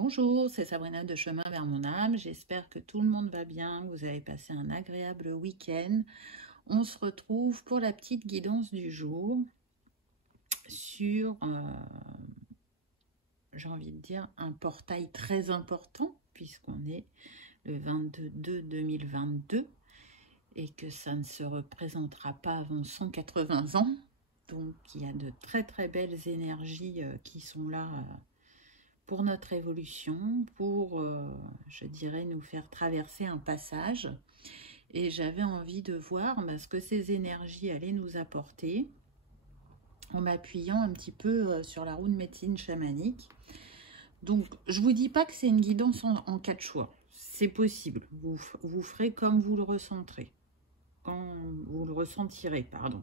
Bonjour, c'est Sabrina de Chemin vers mon âme. J'espère que tout le monde va bien, que vous avez passé un agréable week-end. On se retrouve pour la petite guidance du jour sur, j'ai envie de dire, un portail très important puisqu'on est le 22-2022 et que ça ne se représentera pas avant 180 ans. Donc il y a de très très belles énergies qui sont là pour notre évolution, pour, je dirais, nous faire traverser un passage. Et j'avais envie de voir ce que ces énergies allaient nous apporter en m'appuyant un petit peu sur la roue de médecine chamanique. Donc, je ne vous dis pas que c'est une guidance en 4 choix. C'est possible. Vous ferez comme vous le ressentirez. Quand vous le ressentirez, pardon.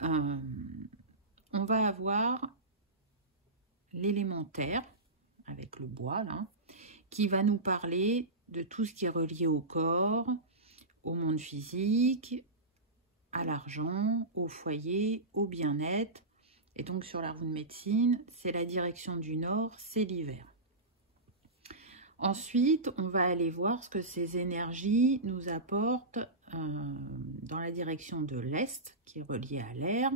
On va avoir l'élémentaire, avec le bois, là, qui va nous parler de tout ce qui est relié au corps, au monde physique, à l'argent, au foyer, au bien-être. Et donc sur la roue de médecine, c'est la direction du nord, c'est l'hiver. Ensuite, on va aller voir ce que ces énergies nous apportent dans la direction de l'est, qui est relié à l'air,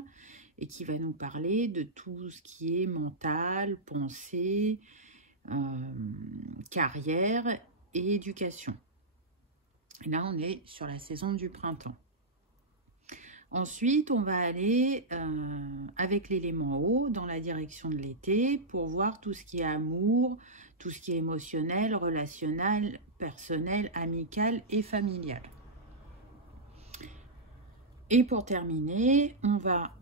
et qui va nous parler de tout ce qui est mental, pensée, carrière et éducation. Et là, on est sur la saison du printemps. Ensuite, on va aller avec l'élément eau dans la direction de l'été pour voir tout ce qui est amour, tout ce qui est émotionnel, relationnel, personnel, amical et familial. Et pour terminer, on va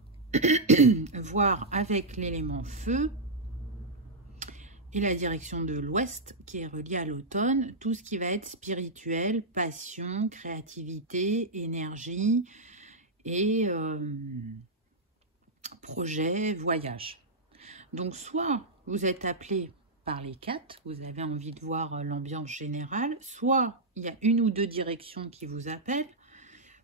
voir avec l'élément feu et la direction de l'ouest qui est reliée à l'automne, tout ce qui va être spirituel, passion, créativité, énergie et projet, voyage. Donc soit vous êtes appelé par les 4, vous avez envie de voir l'ambiance générale, soit il y a une ou deux directions qui vous appellent.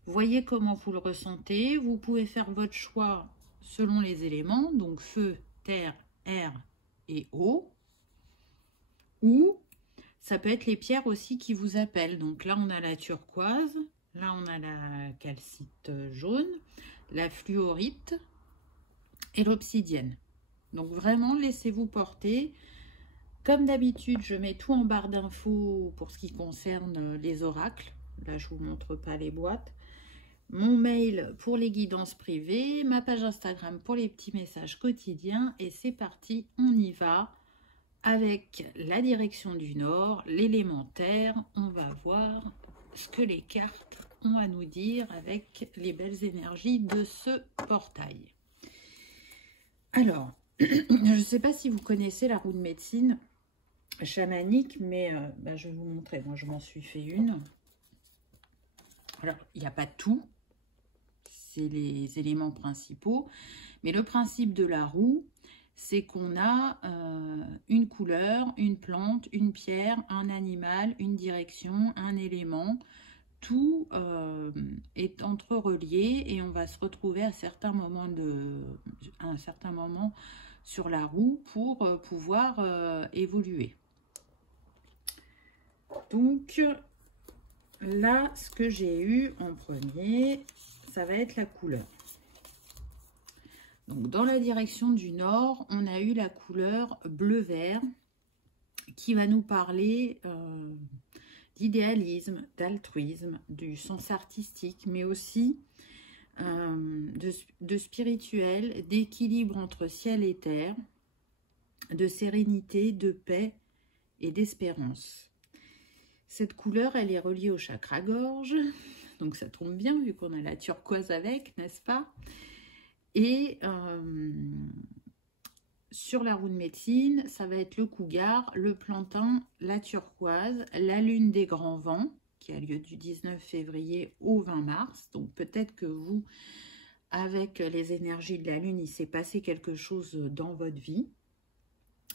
Voyez comment vous le ressentez. Vous pouvez faire votre choix selon les éléments, donc feu, terre, air et eau. Ou ça peut être les pierres aussi qui vous appellent. Donc là, on a la turquoise, là, on a la calcite jaune, la fluorite et l'obsidienne. Donc vraiment, laissez-vous porter. Comme d'habitude, je mets tout en barre d'infos pour ce qui concerne les oracles. Là, je ne vous montre pas les boîtes. Mon mail pour les guidances privées, ma page Instagram pour les petits messages quotidiens. Et c'est parti, on y va. Avec la direction du nord, l'élémentaire, on va voir ce que les cartes ont à nous dire avec les belles énergies de ce portail. Alors, je ne sais pas si vous connaissez la roue de médecine chamanique, mais je vais vous montrer. Moi, je m'en suis fait une. Alors, il n'y a pas tout. C'est les éléments principaux. Mais le principe de la roue, c'est qu'on a une couleur, une plante, une pierre, un animal, une direction, un élément. Tout est entrerelié et on va se retrouver à un certain moment sur la roue pour pouvoir évoluer. Donc là, ce que j'ai eu en premier, ça va être la couleur. Donc, dans la direction du nord, on a eu la couleur bleu-vert qui va nous parler d'idéalisme, d'altruisme, du sens artistique, mais aussi de spirituel, d'équilibre entre ciel et terre, de sérénité, de paix et d'espérance. Cette couleur, elle est reliée au chakra-gorge, donc ça tombe bien vu qu'on a la turquoise avec, n'est-ce pas ? Et sur la roue de médecine, ça va être le cougar, le plantain, la turquoise, la lune des grands vents, qui a lieu du 19 février au 20 mars. Donc peut-être que vous, avec les énergies de la lune, il s'est passé quelque chose dans votre vie,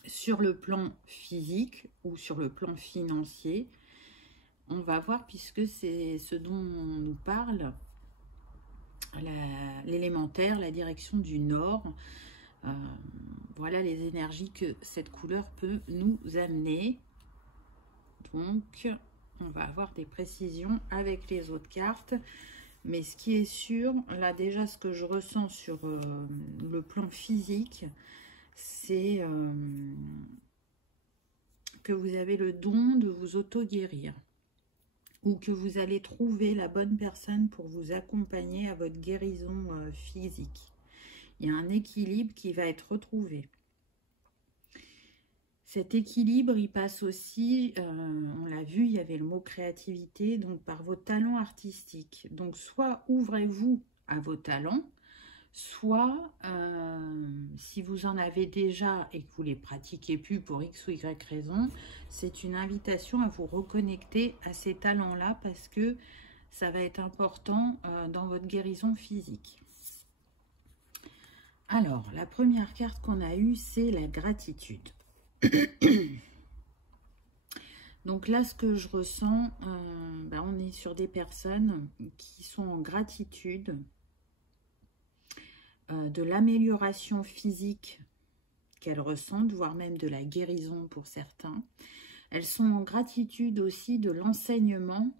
sur le plan physique ou sur le plan financier. On va voir, puisque c'est ce dont on nous parle, l'élémentaire, la direction du nord. Voilà les énergies que cette couleur peut nous amener. Donc, on va avoir des précisions avec les autres cartes. Mais ce qui est sûr, là déjà, ce que je ressens sur le plan physique, c'est que vous avez le don de vous auto-guérir. Ou que vous allez trouver la bonne personne pour vous accompagner à votre guérison physique. Il y a un équilibre qui va être retrouvé. Cet équilibre, il passe aussi, on l'a vu, il y avait le mot créativité, donc par vos talents artistiques. Donc soit ouvrez-vous à vos talents, soit si vous en avez déjà et que vous les pratiquez plus pour X ou Y raison, c'est une invitation à vous reconnecter à ces talents-là parce que ça va être important dans votre guérison physique. Alors, la première carte qu'on a eue, c'est la gratitude. Donc là, ce que je ressens, on est sur des personnes qui sont en gratitude de l'amélioration physique qu'elles ressentent, voire même de la guérison pour certains. Elles sont en gratitude aussi de l'enseignement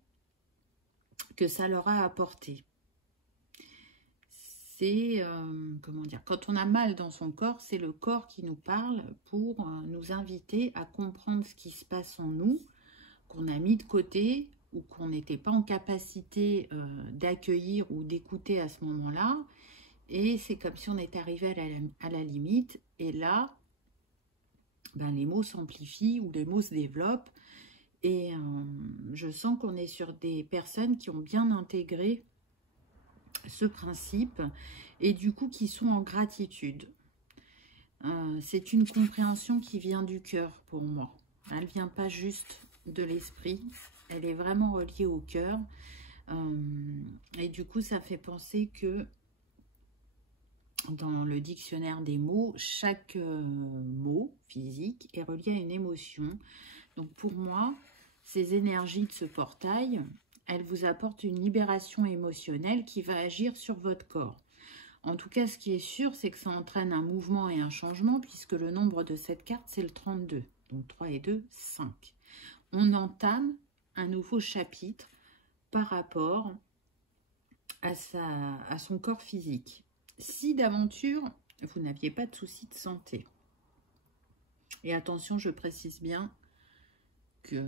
que ça leur a apporté. C'est, comment dire, quand on a mal dans son corps, c'est le corps qui nous parle pour nous inviter à comprendre ce qui se passe en nous, qu'on a mis de côté ou qu'on n'était pas en capacité d'accueillir ou d'écouter à ce moment-là. Et c'est comme si on était arrivé à la limite. Et là, les mots s'amplifient ou les mots se développent. Et je sens qu'on est sur des personnes qui ont bien intégré ce principe et du coup qui sont en gratitude. C'est une compréhension qui vient du cœur pour moi. Elle ne vient pas juste de l'esprit, elle est vraiment reliée au cœur. Et du coup ça fait penser que dans le dictionnaire des mots, chaque mot physique est relié à une émotion. Donc pour moi, ces énergies de ce portail, elles vous apportent une libération émotionnelle qui va agir sur votre corps. En tout cas, ce qui est sûr, c'est que ça entraîne un mouvement et un changement, puisque le nombre de cette carte, c'est le 32. Donc 3 et 2, 5. On entame un nouveau chapitre par rapport à son corps physique. Si d'aventure, vous n'aviez pas de soucis de santé. Et attention, je précise bien que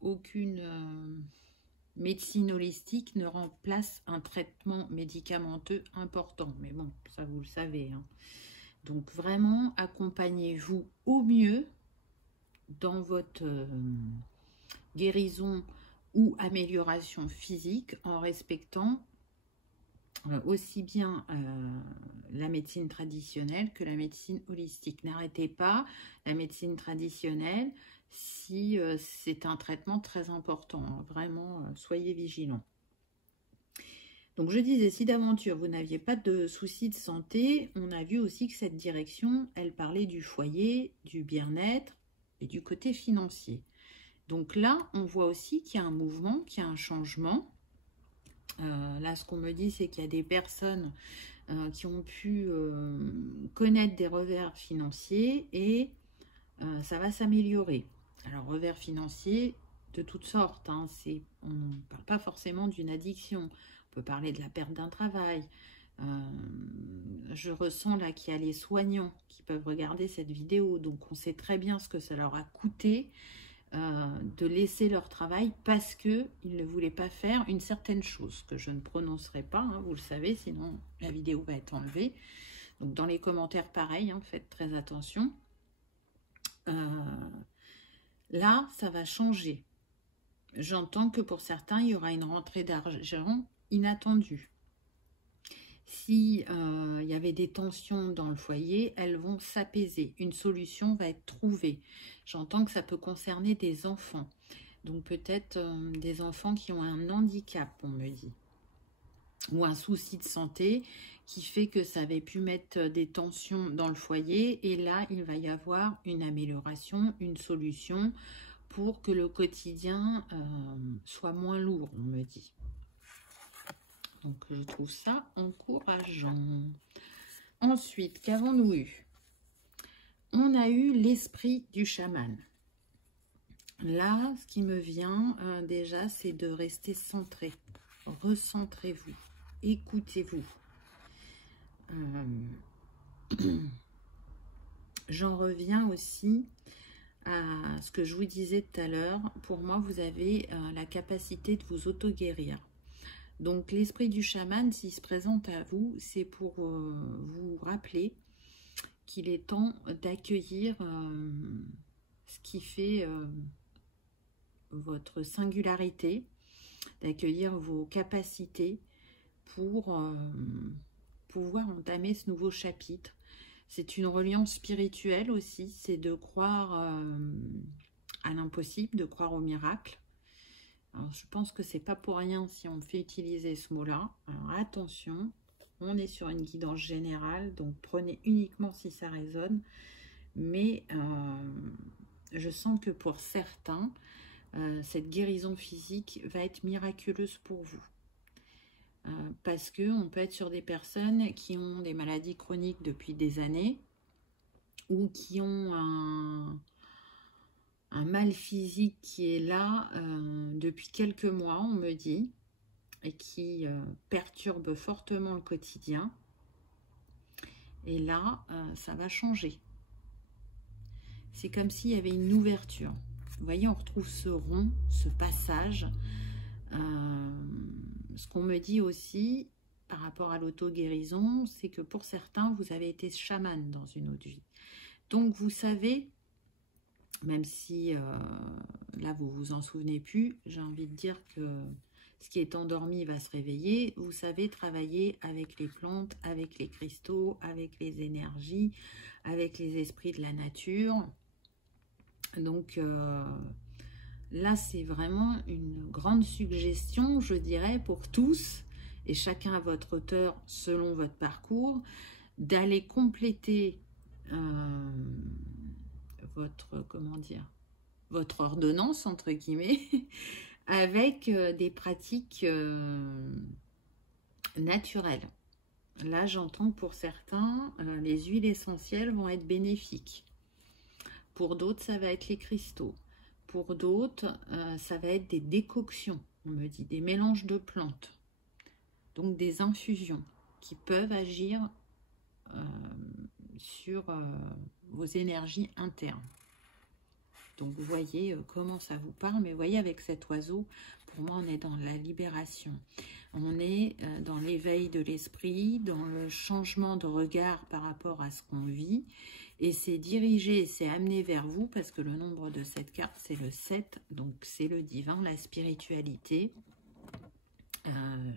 aucune médecine holistique ne remplace un traitement médicamenteux important. Mais bon, ça vous le savez. Hein. Donc vraiment, accompagnez-vous au mieux dans votre guérison ou amélioration physique en respectant aussi bien la médecine traditionnelle que la médecine holistique. N'arrêtez pas la médecine traditionnelle si c'est un traitement très important. Hein. Vraiment, soyez vigilants. Donc je disais, si d'aventure vous n'aviez pas de soucis de santé, on a vu aussi que cette direction, elle parlait du foyer, du bien-être et du côté financier. Donc là, on voit aussi qu'il y a un mouvement, qu'il y a un changement. Là, ce qu'on me dit, c'est qu'il y a des personnes qui ont pu connaître des revers financiers et ça va s'améliorer. Alors, revers financiers de toutes sortes. Hein, on ne parle pas forcément d'une addiction. On peut parler de la perte d'un travail. Je ressens là qu'il y a les soignants qui peuvent regarder cette vidéo. Donc, on sait très bien ce que ça leur a coûté. De laisser leur travail parce qu'ils ne voulaient pas faire une certaine chose que je ne prononcerai pas, hein, vous le savez, sinon la vidéo va être enlevée. Donc dans les commentaires, pareil, hein, faites très attention. Là, ça va changer. J'entends que pour certains, il y aura une rentrée d'argent inattendue. Si il y avait des tensions dans le foyer, elles vont s'apaiser. Une solution va être trouvée. J'entends que ça peut concerner des enfants. Donc peut-être des enfants qui ont un handicap, on me dit. Ou un souci de santé qui fait que ça avait pu mettre des tensions dans le foyer. Et là, il va y avoir une amélioration, une solution pour que le quotidien soit moins lourd, on me dit. Donc, je trouve ça encourageant. Ensuite, qu'avons-nous eu? On a eu l'esprit du chaman. Là, ce qui me vient déjà, c'est de rester centré. Recentrez-vous. Écoutez-vous. J'en reviens aussi à ce que je vous disais tout à l'heure. Pour moi, vous avez la capacité de vous auto-guérir. Donc, l'esprit du chaman, s'il se présente à vous, c'est pour vous rappeler qu'il est temps d'accueillir ce qui fait votre singularité, d'accueillir vos capacités pour pouvoir entamer ce nouveau chapitre. C'est une reliance spirituelle aussi, c'est de croire à l'impossible, de croire au miracle. Alors, je pense que c'est pas pour rien si on fait utiliser ce mot-là. Alors attention, on est sur une guidance générale, donc prenez uniquement si ça résonne. Mais je sens que pour certains, cette guérison physique va être miraculeuse pour vous. Parce qu'on peut être sur des personnes qui ont des maladies chroniques depuis des années ou qui ont un mal physique qui est là depuis quelques mois, on me dit, et qui perturbe fortement le quotidien. Et là, ça va changer. C'est comme s'il y avait une ouverture. Vous voyez, on retrouve ce rond, ce passage. Ce qu'on me dit aussi par rapport à l'auto-guérison, c'est que pour certains, vous avez été chaman dans une autre vie. Donc, vous savez, même si là, vous vous en souvenez plus, j'ai envie de dire que ce qui est endormi va se réveiller. Vous savez travailler avec les plantes, avec les cristaux, avec les énergies, avec les esprits de la nature. Donc, là, c'est vraiment une grande suggestion, je dirais, pour tous, et chacun à votre hauteur, selon votre parcours, d'aller compléter votre ordonnance, entre guillemets, avec des pratiques naturelles. Là, j'entends que pour certains, les huiles essentielles vont être bénéfiques. Pour d'autres, ça va être les cristaux. Pour d'autres, ça va être des décoctions, on me dit, des mélanges de plantes. Donc des infusions qui peuvent agir sur vos énergies internes. Donc vous voyez comment ça vous parle, mais vous voyez avec cet oiseau, pour moi on est dans la libération. On est dans l'éveil de l'esprit, dans le changement de regard par rapport à ce qu'on vit. Et c'est dirigé, c'est amené vers vous, parce que le nombre de cette carte, c'est le 7. Donc c'est le divin, la spiritualité.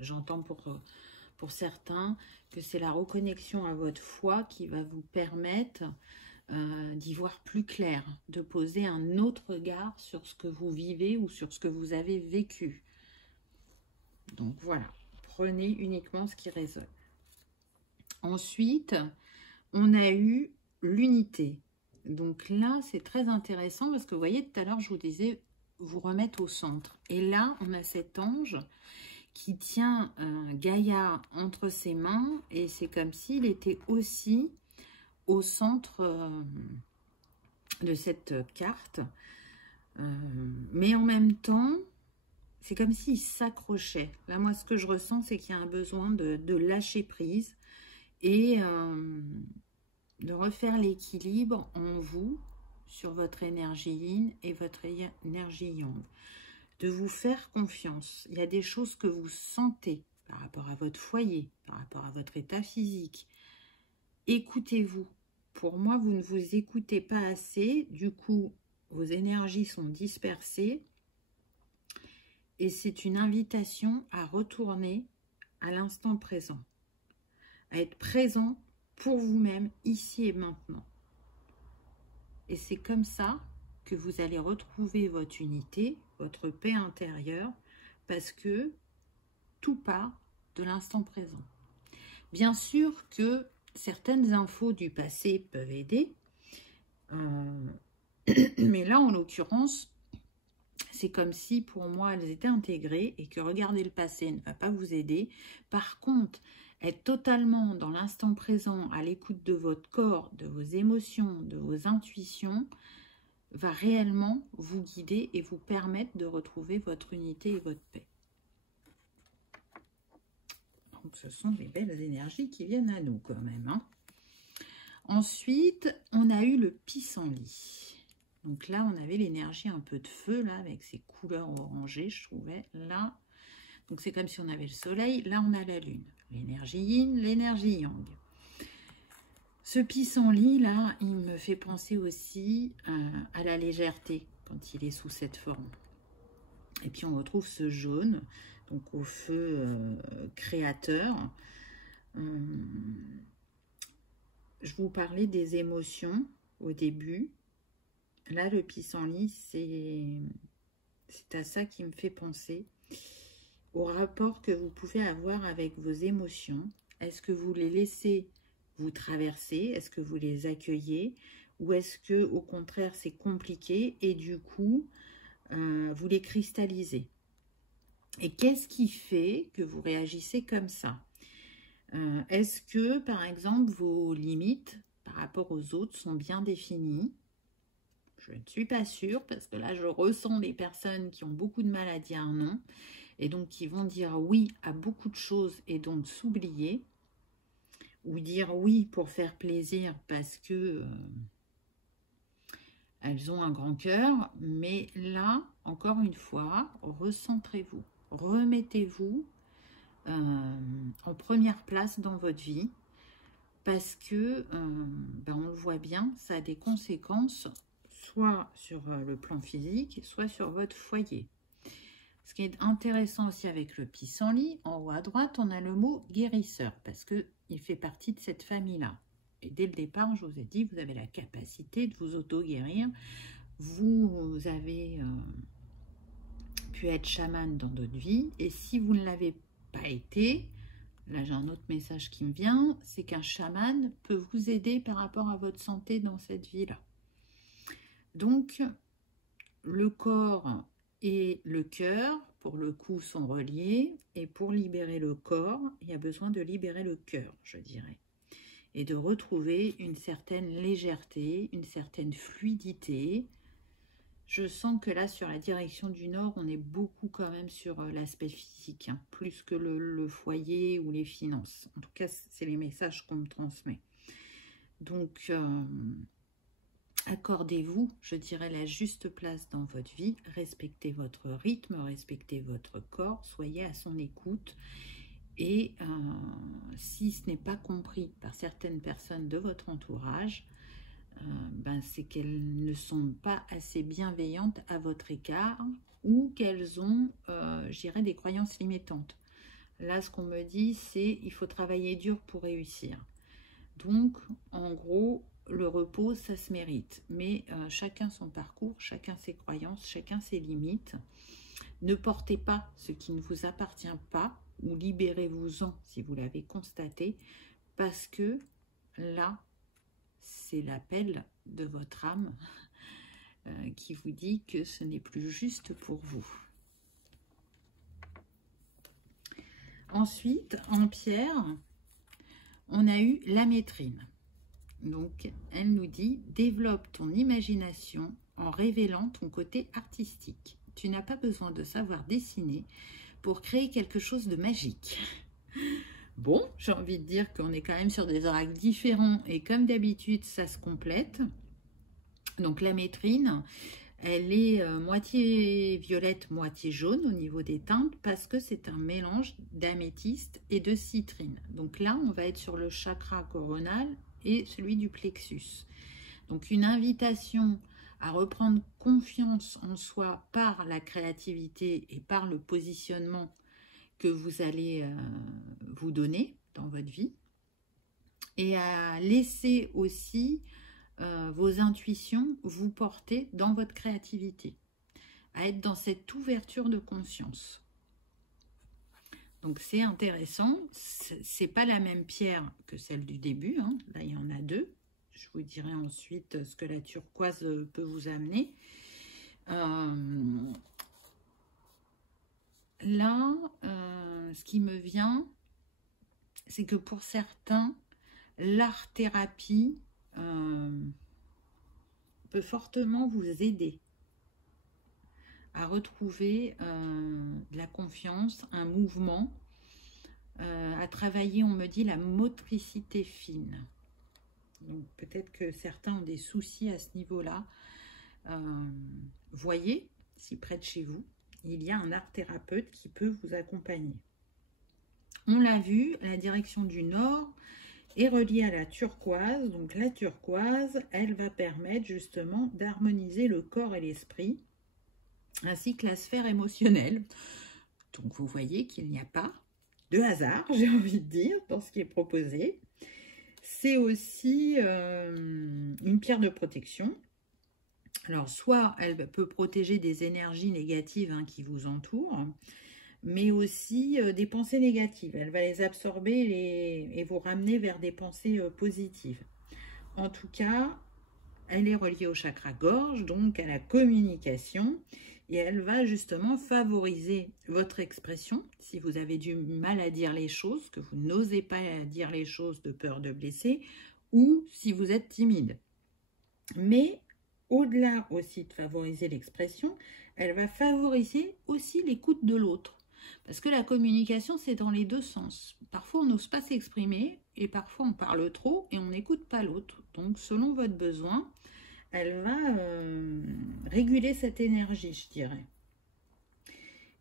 J'entends pour certains que c'est la reconnexion à votre foi qui va vous permettre d'y voir plus clair, de poser un autre regard sur ce que vous vivez ou sur ce que vous avez vécu. Donc voilà, prenez uniquement ce qui résonne. Ensuite, on a eu l'unité. Donc là, c'est très intéressant parce que vous voyez, tout à l'heure, je vous disais, vous remettre au centre. Et là, on a cet ange qui tient Gaïa entre ses mains et c'est comme s'il était aussi au centre de cette carte. Mais en même temps, c'est comme s'il s'accrochait. Là, moi, ce que je ressens, c'est qu'il y a un besoin de lâcher prise et de refaire l'équilibre en vous sur votre énergie yin et votre énergie yang. De vous faire confiance. Il y a des choses que vous sentez par rapport à votre foyer, par rapport à votre état physique. Écoutez-vous. Pour moi, vous ne vous écoutez pas assez. Du coup, vos énergies sont dispersées. Et c'est une invitation à retourner à l'instant présent. À être présent pour vous-même, ici et maintenant. Et c'est comme ça que vous allez retrouver votre unité, votre paix intérieure, parce que tout part de l'instant présent. Bien sûr que certaines infos du passé peuvent aider, mais là, en l'occurrence, c'est comme si pour moi elles étaient intégrées et que regarder le passé ne va pas vous aider. Par contre, être totalement dans l'instant présent, à l'écoute de votre corps, de vos émotions, de vos intuitions, va réellement vous guider et vous permettre de retrouver votre unité et votre paix. Donc ce sont des belles énergies qui viennent à nous quand même, hein. Ensuite, on a eu le pissenlit. Donc là, on avait l'énergie un peu de feu, là, avec ses couleurs orangées, je trouvais. Là, donc c'est comme si on avait le soleil. Là, on a la lune. L'énergie yin, l'énergie yang. Ce pissenlit, là, il me fait penser aussi à la légèreté, quand il est sous cette forme. Et puis, on retrouve ce jaune, donc au feu créateur. Je vous parlais des émotions au début. Là, le pissenlit, c'est à ça qui me fait penser, au rapport que vous pouvez avoir avec vos émotions. Est-ce que vous les laissez vous traverser? Est-ce que vous les accueillez? Ou est-ce que, au contraire, c'est compliqué et du coup, vous les cristallisez? Et qu'est-ce qui fait que vous réagissez comme ça? Est-ce que, par exemple, vos limites par rapport aux autres sont bien définies? Je ne suis pas sûre, parce que là, je ressens des personnes qui ont beaucoup de mal à dire non, et donc qui vont dire oui à beaucoup de choses et donc s'oublier, ou dire oui pour faire plaisir parce que elles ont un grand cœur. Mais là, encore une fois, recentrez-vous, remettez-vous en première place dans votre vie, parce que, on le voit bien, ça a des conséquences soit sur le plan physique, soit sur votre foyer. Ce qui est intéressant aussi avec le pissenlit, en haut à droite, on a le mot guérisseur, parce qu'il fait partie de cette famille-là. Et dès le départ, je vous ai dit, vous avez la capacité de vous auto-guérir. Vous avez pu être chaman dans d'autres vies, et si vous ne l'avez pas été, là j'ai un autre message qui me vient, c'est qu'un chaman peut vous aider par rapport à votre santé dans cette vie-là. Donc, le corps et le cœur, pour le coup, sont reliés, et pour libérer le corps, il y a besoin de libérer le cœur, je dirais, et de retrouver une certaine légèreté, une certaine fluidité. Je sens que là, sur la direction du Nord, on est beaucoup quand même sur l'aspect physique, hein, plus que le foyer ou les finances. En tout cas, c'est les messages qu'on me transmet. Donc, accordez-vous, je dirais, la juste place dans votre vie. Respectez votre rythme, respectez votre corps, soyez à son écoute. Et si ce n'est pas compris par certaines personnes de votre entourage, c'est qu'elles ne sont pas assez bienveillantes à votre égard, ou qu'elles ont, je dirais, des croyances limitantes. Là, ce qu'on me dit, c'est il faut travailler dur pour réussir. Donc, en gros, le repos, ça se mérite. Mais chacun son parcours, chacun ses croyances, chacun ses limites. Ne portez pas ce qui ne vous appartient pas, ou libérez-vous-en si vous l'avez constaté, parce que là, c'est l'appel de votre âme qui vous dit que ce n'est plus juste pour vous. Ensuite, en pierre, on a eu la métrine. Donc, elle nous dit « Développe ton imagination en révélant ton côté artistique. Tu n'as pas besoin de savoir dessiner pour créer quelque chose de magique. » Bon, j'ai envie de dire qu'on est quand même sur des oracles différents et comme d'habitude, ça se complète. Donc la métrine, elle est moitié violette, moitié jaune au niveau des teintes parce que c'est un mélange d'améthyste et de citrine. Donc là, on va être sur le chakra coronal et celui du plexus. Donc une invitation à reprendre confiance en soi par la créativité et par le positionnement que vous allez vous donner dans votre vie, et à laisser aussi vos intuitions vous porter dans votre créativité, à être dans cette ouverture de conscience. Donc c'est intéressant, c'est pas la même pierre que celle du début, hein. Là il y en a deux, je vous dirai ensuite ce que la turquoise peut vous amener. là, ce qui me vient, c'est que pour certains, l'art-thérapie peut fortement vous aider à retrouver de la confiance, un mouvement, à travailler, on me dit, la motricité fine. Donc peut-être que certains ont des soucis à ce niveau-là. Voyez, si près de chez vous, il y a un art-thérapeute qui peut vous accompagner. On l'a vu, la direction du nord est reliée à la turquoise. Donc la turquoise, elle va permettre justement d'harmoniser le corps et l'esprit, ainsi que la sphère émotionnelle. Donc vous voyez qu'il n'y a pas de hasard, j'ai envie de dire, dans ce qui est proposé. C'est aussi une pierre de protection. Alors, soit elle peut protéger des énergies négatives qui vous entourent, mais aussi des pensées négatives. Elle va les absorber et vous ramener vers des pensées positives. En tout cas, elle est reliée au chakra gorge, donc à la communication, et elle va justement favoriser votre expression. Si vous avez du mal à dire les choses, que vous n'osez pas dire les choses de peur de blesser, ou si vous êtes timide. Mais au-delà aussi de favoriser l'expression, elle va favoriser aussi l'écoute de l'autre. Parce que la communication, c'est dans les deux sens. Parfois, on n'ose pas s'exprimer et parfois, on parle trop et on n'écoute pas l'autre. Donc, selon votre besoin, elle va réguler cette énergie, je dirais.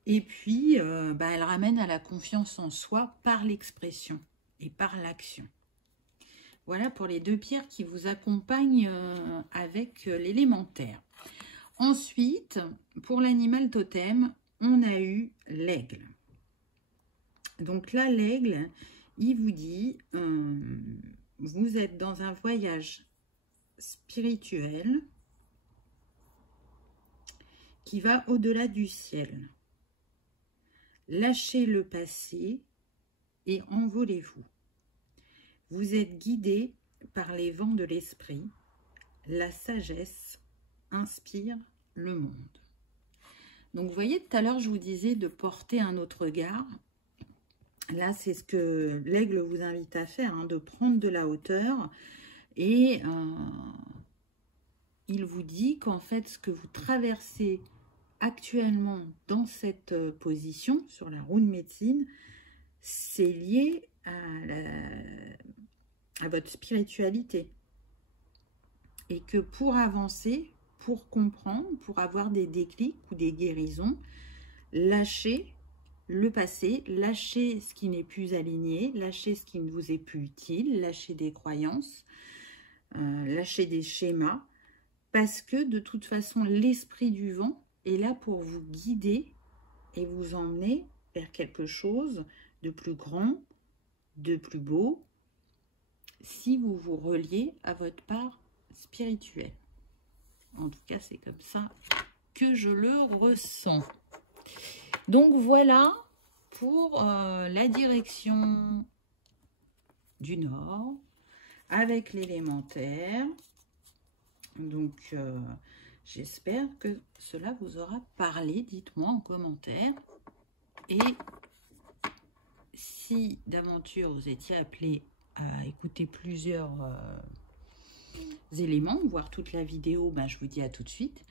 Et puis, elle ramène à la confiance en soi par l'expression et par l'action. Voilà pour les deux pierres qui vous accompagnent avec l'élémentaire. Ensuite, pour l'animal totem, on a eu l'aigle. Donc là, l'aigle, il vous dit, vous êtes dans un voyage spirituel qui va au-delà du ciel. Lâchez le passé et envolez-vous. Vous êtes guidé par les vents de l'esprit. La sagesse inspire le monde. Donc, vous voyez, tout à l'heure, je vous disais de porter un autre regard. Là, c'est ce que l'aigle vous invite à faire, de prendre de la hauteur. Et il vous dit qu'en fait, ce que vous traversez actuellement dans cette position, sur la roue de médecine, c'est lié à votre spiritualité. Et que pour avancer, pour comprendre, pour avoir des déclics ou des guérisons, lâchez le passé, lâchez ce qui n'est plus aligné, lâchez ce qui ne vous est plus utile, lâchez des croyances, lâchez des schémas, parce que de toute façon, l'esprit du vent est là pour vous guider et vous emmener vers quelque chose de plus grand, de plus beau, si vous vous reliez à votre part spirituelle. En tout cas, c'est comme ça que je le ressens. Donc voilà pour la direction du nord avec l'élémentaire. Donc j'espère que cela vous aura parlé. Dites-moi en commentaire. Et si d'aventure vous étiez appelé à écouter plusieurs éléments, voir toute la vidéo, je vous dis à tout de suite.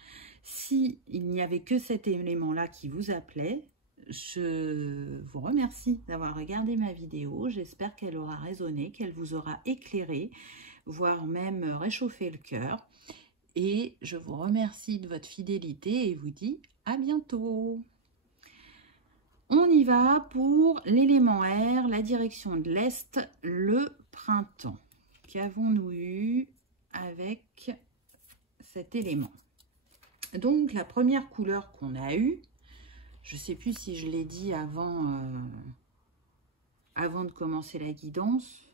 Si il n'y avait que cet élément-là qui vous appelait, je vous remercie d'avoir regardé ma vidéo. J'espère qu'elle aura résonné, qu'elle vous aura éclairé, voire même réchauffé le cœur. Et je vous remercie de votre fidélité et vous dis à bientôt. On y va pour l'élément R, la direction de l'Est, le printemps. Qu'avons-nous eu avec cet élément? Donc, la première couleur qu'on a eue, je ne sais plus si je l'ai dit avant de commencer la guidance,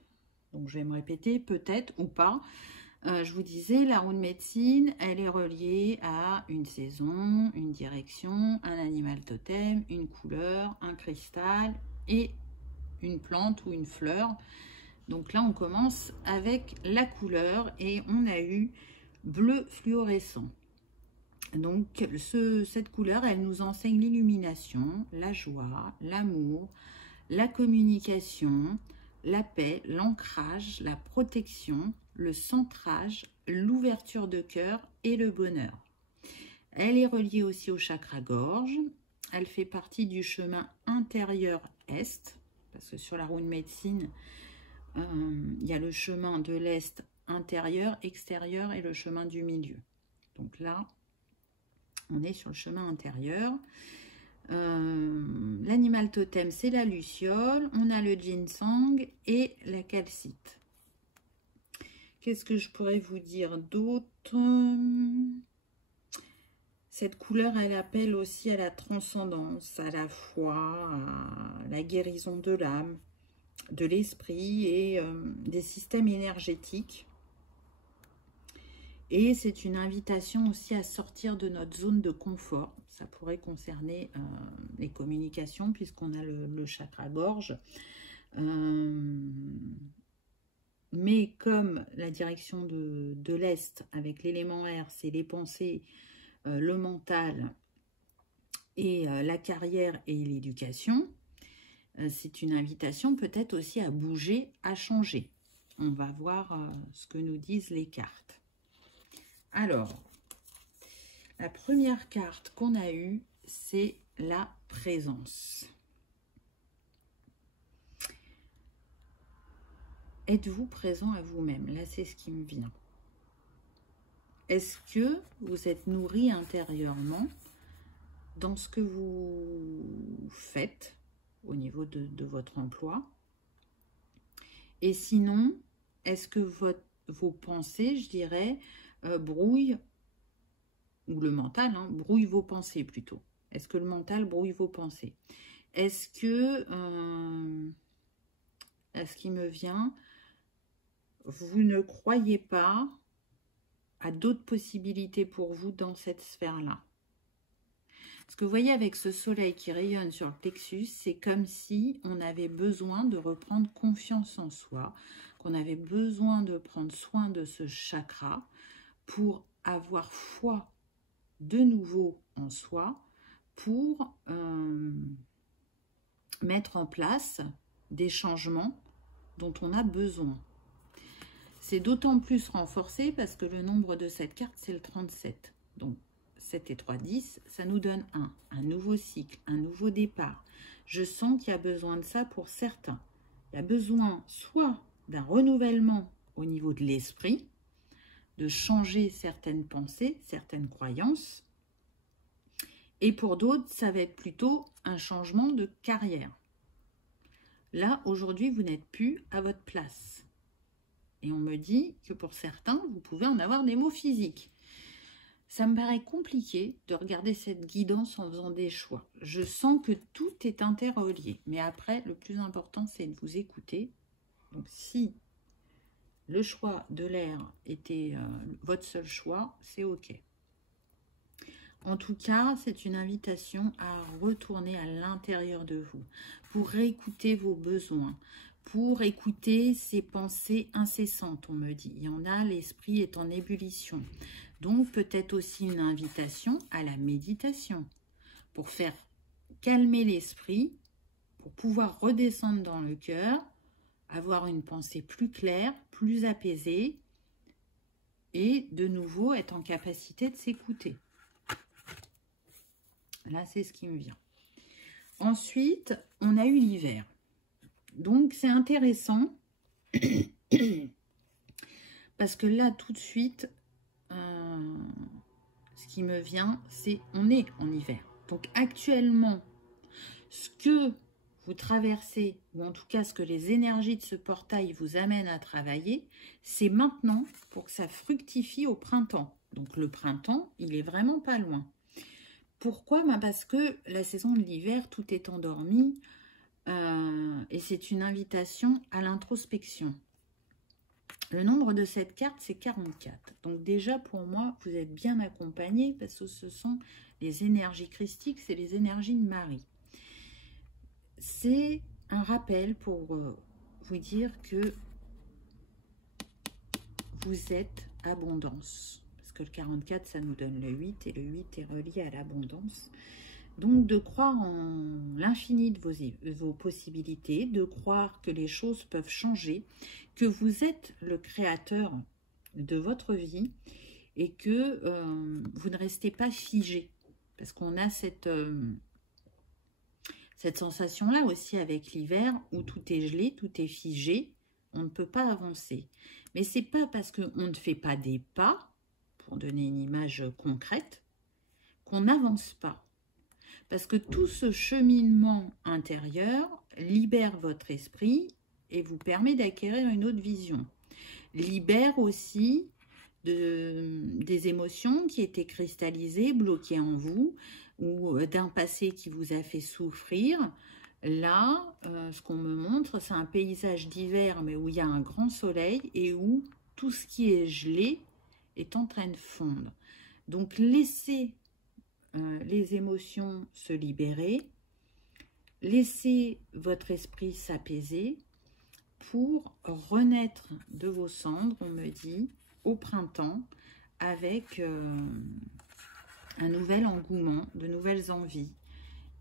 donc je vais me répéter, peut-être ou pas. Je vous disais, la roue de médecine, elle est reliée à une saison, une direction, un animal totem, une couleur, un cristal et une plante ou une fleur. Donc là, on commence avec la couleur et on a eu bleu fluorescent. Donc, cette couleur, elle nous enseigne l'illumination, la joie, l'amour, la communication, la paix, l'ancrage, la protection, le centrage, l'ouverture de cœur et le bonheur. Elle est reliée aussi au chakra gorge. Elle fait partie du chemin intérieur Est, parce que sur la rune médecine, il y a le chemin de l'Est intérieur, extérieur et le chemin du milieu. Donc là, on est sur le chemin intérieur. L'animal totem, c'est la luciole. On a le ginseng et la calcite. Qu'est-ce que je pourrais vous dire d'autre? Cette couleur, elle appelle aussi à la transcendance, à la foi, à la guérison de l'âme, de l'esprit et des systèmes énergétiques. Et c'est une invitation aussi à sortir de notre zone de confort. Ça pourrait concerner les communications puisqu'on a le chakra gorge. Mais comme la direction de l'Est avec l'élément air, c'est les pensées, le mental et la carrière et l'éducation, c'est une invitation peut-être aussi à bouger, à changer. On va voir ce que nous disent les cartes. Alors, la première carte qu'on a eue, c'est la présence. Êtes-vous présent à vous-même? Là, c'est ce qui me vient. Est-ce que vous êtes nourri intérieurement dans ce que vous faites au niveau de votre emploi? Et sinon, est-ce que vos pensées, je dirais, brouillent, ou le mental, brouille vos pensées plutôt? Est-ce que le mental brouille vos pensées? Est-ce que, ce qui me vient, vous ne croyez pas à d'autres possibilités pour vous dans cette sphère-là? Parce que vous voyez, avec ce soleil qui rayonne sur le plexus, c'est comme si on avait besoin de reprendre confiance en soi, qu'on avait besoin de prendre soin de ce chakra pour avoir foi de nouveau en soi, pour mettre en place des changements dont on a besoin. C'est d'autant plus renforcé parce que le nombre de cette carte, c'est le 37. Donc, 7 et 3, 10, ça nous donne un nouveau cycle, un nouveau départ. Je sens qu'il y a besoin de ça pour certains. Il y a besoin soit d'un renouvellement au niveau de l'esprit, de changer certaines pensées, certaines croyances. Et pour d'autres, ça va être plutôt un changement de carrière. Là, aujourd'hui, vous n'êtes plus à votre place. Et on me dit que pour certains, vous pouvez en avoir des maux physiques. Ça me paraît compliqué de regarder cette guidance en faisant des choix. Je sens que tout est interrelié. Mais après, le plus important, c'est de vous écouter. Donc, si le choix de l'air était votre seul choix, c'est OK. En tout cas, c'est une invitation à retourner à l'intérieur de vous pour réécouter vos besoins, pour écouter ces pensées incessantes, on me dit. Il y en a, l'esprit est en ébullition. Donc, peut-être aussi une invitation à la méditation pour faire calmer l'esprit, pour pouvoir redescendre dans le cœur, avoir une pensée plus claire, plus apaisée et de nouveau être en capacité de s'écouter. Là, c'est ce qui me vient. Ensuite, on a eu l'hiver. Donc, c'est intéressant parce que là, tout de suite, ce qui me vient, c'est on est en hiver. Donc, actuellement, ce que vous traversez, ou en tout cas ce que les énergies de ce portail vous amènent à travailler, c'est maintenant pour que ça fructifie au printemps. Donc, le printemps, il est vraiment pas loin. Pourquoi? Parce que la saison de l'hiver, tout est endormi et c'est une invitation à l'introspection. Le nombre de cette carte, c'est 44. Donc déjà, pour moi, vous êtes bien accompagné parce que ce sont les énergies christiques, c'est les énergies de Marie. C'est un rappel pour vous dire que vous êtes abondance. Parce que le 44, ça nous donne le 8, et le 8 est relié à l'abondance. Donc, de croire en l'infini de vos possibilités, de croire que les choses peuvent changer, que vous êtes le créateur de votre vie et que vous ne restez pas figé. Parce qu'on a cette sensation-là aussi avec l'hiver où tout est gelé, tout est figé, on ne peut pas avancer. Mais c'est pas parce qu'on ne fait pas des pas, pour donner une image concrète, qu'on n'avance pas. Parce que tout ce cheminement intérieur libère votre esprit et vous permet d'acquérir une autre vision. Libère aussi des émotions qui étaient cristallisées, bloquées en vous, ou d'un passé qui vous a fait souffrir. Là, ce qu'on me montre, c'est un paysage d'hiver, mais où il y a un grand soleil et où tout ce qui est gelé est en train de fondre. Donc, laissez les émotions se libérer, laissez votre esprit s'apaiser pour renaître de vos cendres, on me dit, au printemps, avec un nouvel engouement, de nouvelles envies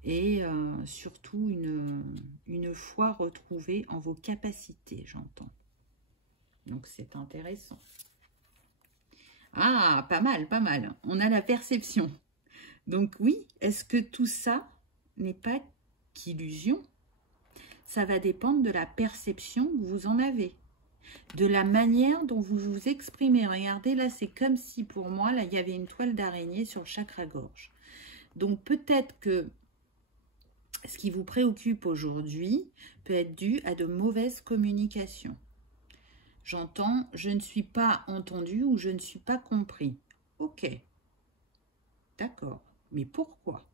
et surtout une foi retrouvée en vos capacités, j'entends. Donc c'est intéressant. Ah, pas mal, pas mal. On a la perception. Donc oui, est-ce que tout ça n'est pas qu'illusion? Ça va dépendre de la perception que vous en avez, de la manière dont vous vous exprimez. Regardez, là, c'est comme si pour moi, là, il y avait une toile d'araignée sur le chakra-gorge. Donc peut-être que ce qui vous préoccupe aujourd'hui peut être dû à de mauvaises communications. J'entends, je ne suis pas entendu ou je ne suis pas compris. Ok, d'accord. Mais pourquoi?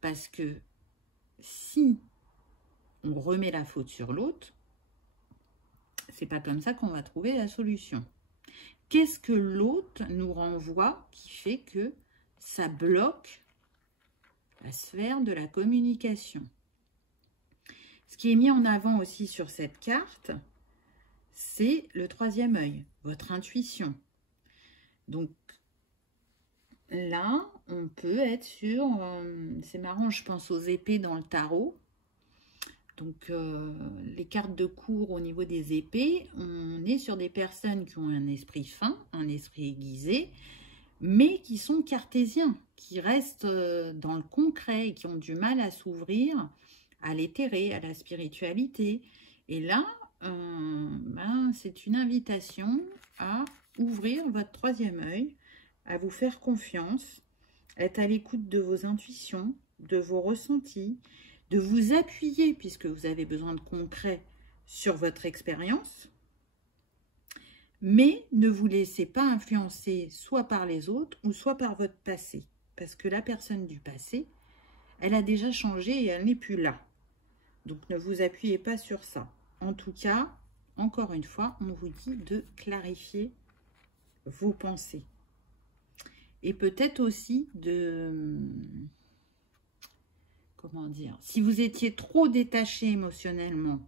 Parce que si on remet la faute sur l'autre, c'est pas comme ça qu'on va trouver la solution. Qu'est-ce que l'autre nous renvoie qui fait que ça bloque la sphère de la communication? Ce qui est mis en avant aussi sur cette carte, c'est le troisième œil, votre intuition. Donc là, on peut être sur, c'est marrant, je pense aux épées dans le tarot. Donc les cartes de cours au niveau des épées, on est sur des personnes qui ont un esprit fin, un esprit aiguisé, mais qui sont cartésiens, qui restent dans le concret et qui ont du mal à s'ouvrir à l'éthéré, à la spiritualité. Et là, c'est une invitation à ouvrir votre troisième œil, à vous faire confiance, être à l'écoute de vos intuitions, de vos ressentis, de vous appuyer, puisque vous avez besoin de concret, sur votre expérience, mais ne vous laissez pas influencer soit par les autres ou soit par votre passé, parce que la personne du passé, elle a déjà changé et elle n'est plus là. Donc ne vous appuyez pas sur ça. En tout cas, encore une fois, on vous dit de clarifier vos pensées. Et peut-être aussi de... Comment dire? Si vous étiez trop détaché émotionnellement,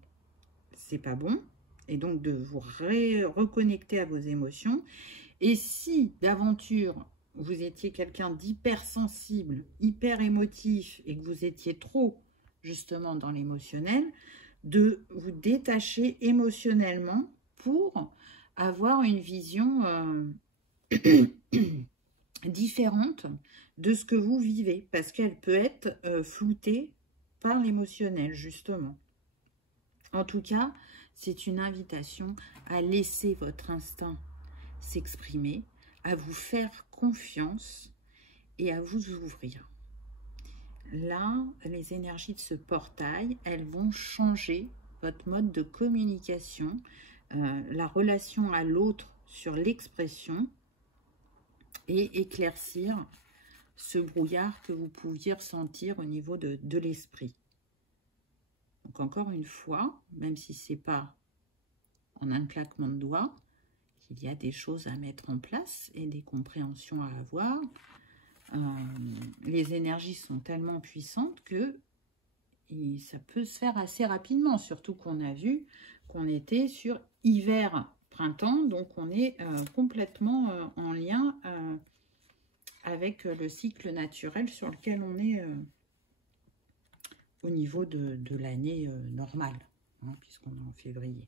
c'est pas bon. Et donc de vous reconnecter à vos émotions. Et si d'aventure, vous étiez quelqu'un d'hypersensible, hyper émotif, et que vous étiez trop justement dans l'émotionnel, de vous détacher émotionnellement pour avoir une vision différente de ce que vous vivez, parce qu'elle peut être floutée par l'émotionnel, justement. En tout cas, c'est une invitation à laisser votre instinct s'exprimer, à vous faire confiance et à vous ouvrir. Là, les énergies de ce portail, elles vont changer votre mode de communication, la relation à l'autre sur l'expression et éclaircir ce brouillard que vous pouviez ressentir au niveau de l'esprit. Donc encore une fois, même si ce n'est pas en un claquement de doigts, qu'il y a des choses à mettre en place et des compréhensions à avoir, les énergies sont tellement puissantes que ça peut se faire assez rapidement, surtout qu'on a vu qu'on était sur hiver, printemps, donc on est complètement en lien avec le cycle naturel sur lequel on est au niveau de l'année normale, hein, puisqu'on est en février.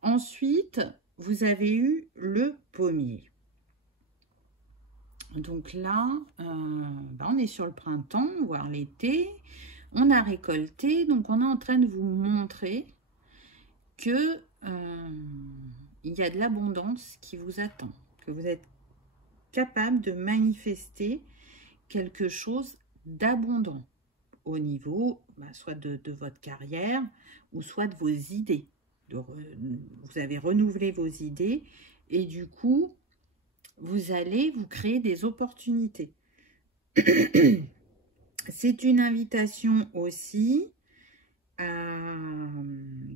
Ensuite, vous avez eu le pommier. Donc là, on est sur le printemps, voire l'été. On a récolté, donc on est en train de vous montrer que il y a de l'abondance qui vous attend, que vous êtes capable de manifester quelque chose d'abondant au niveau soit de votre carrière ou soit de vos idées. Vous avez renouvelé vos idées et du coup, vous allez vous créer des opportunités. C'est une invitation aussi à,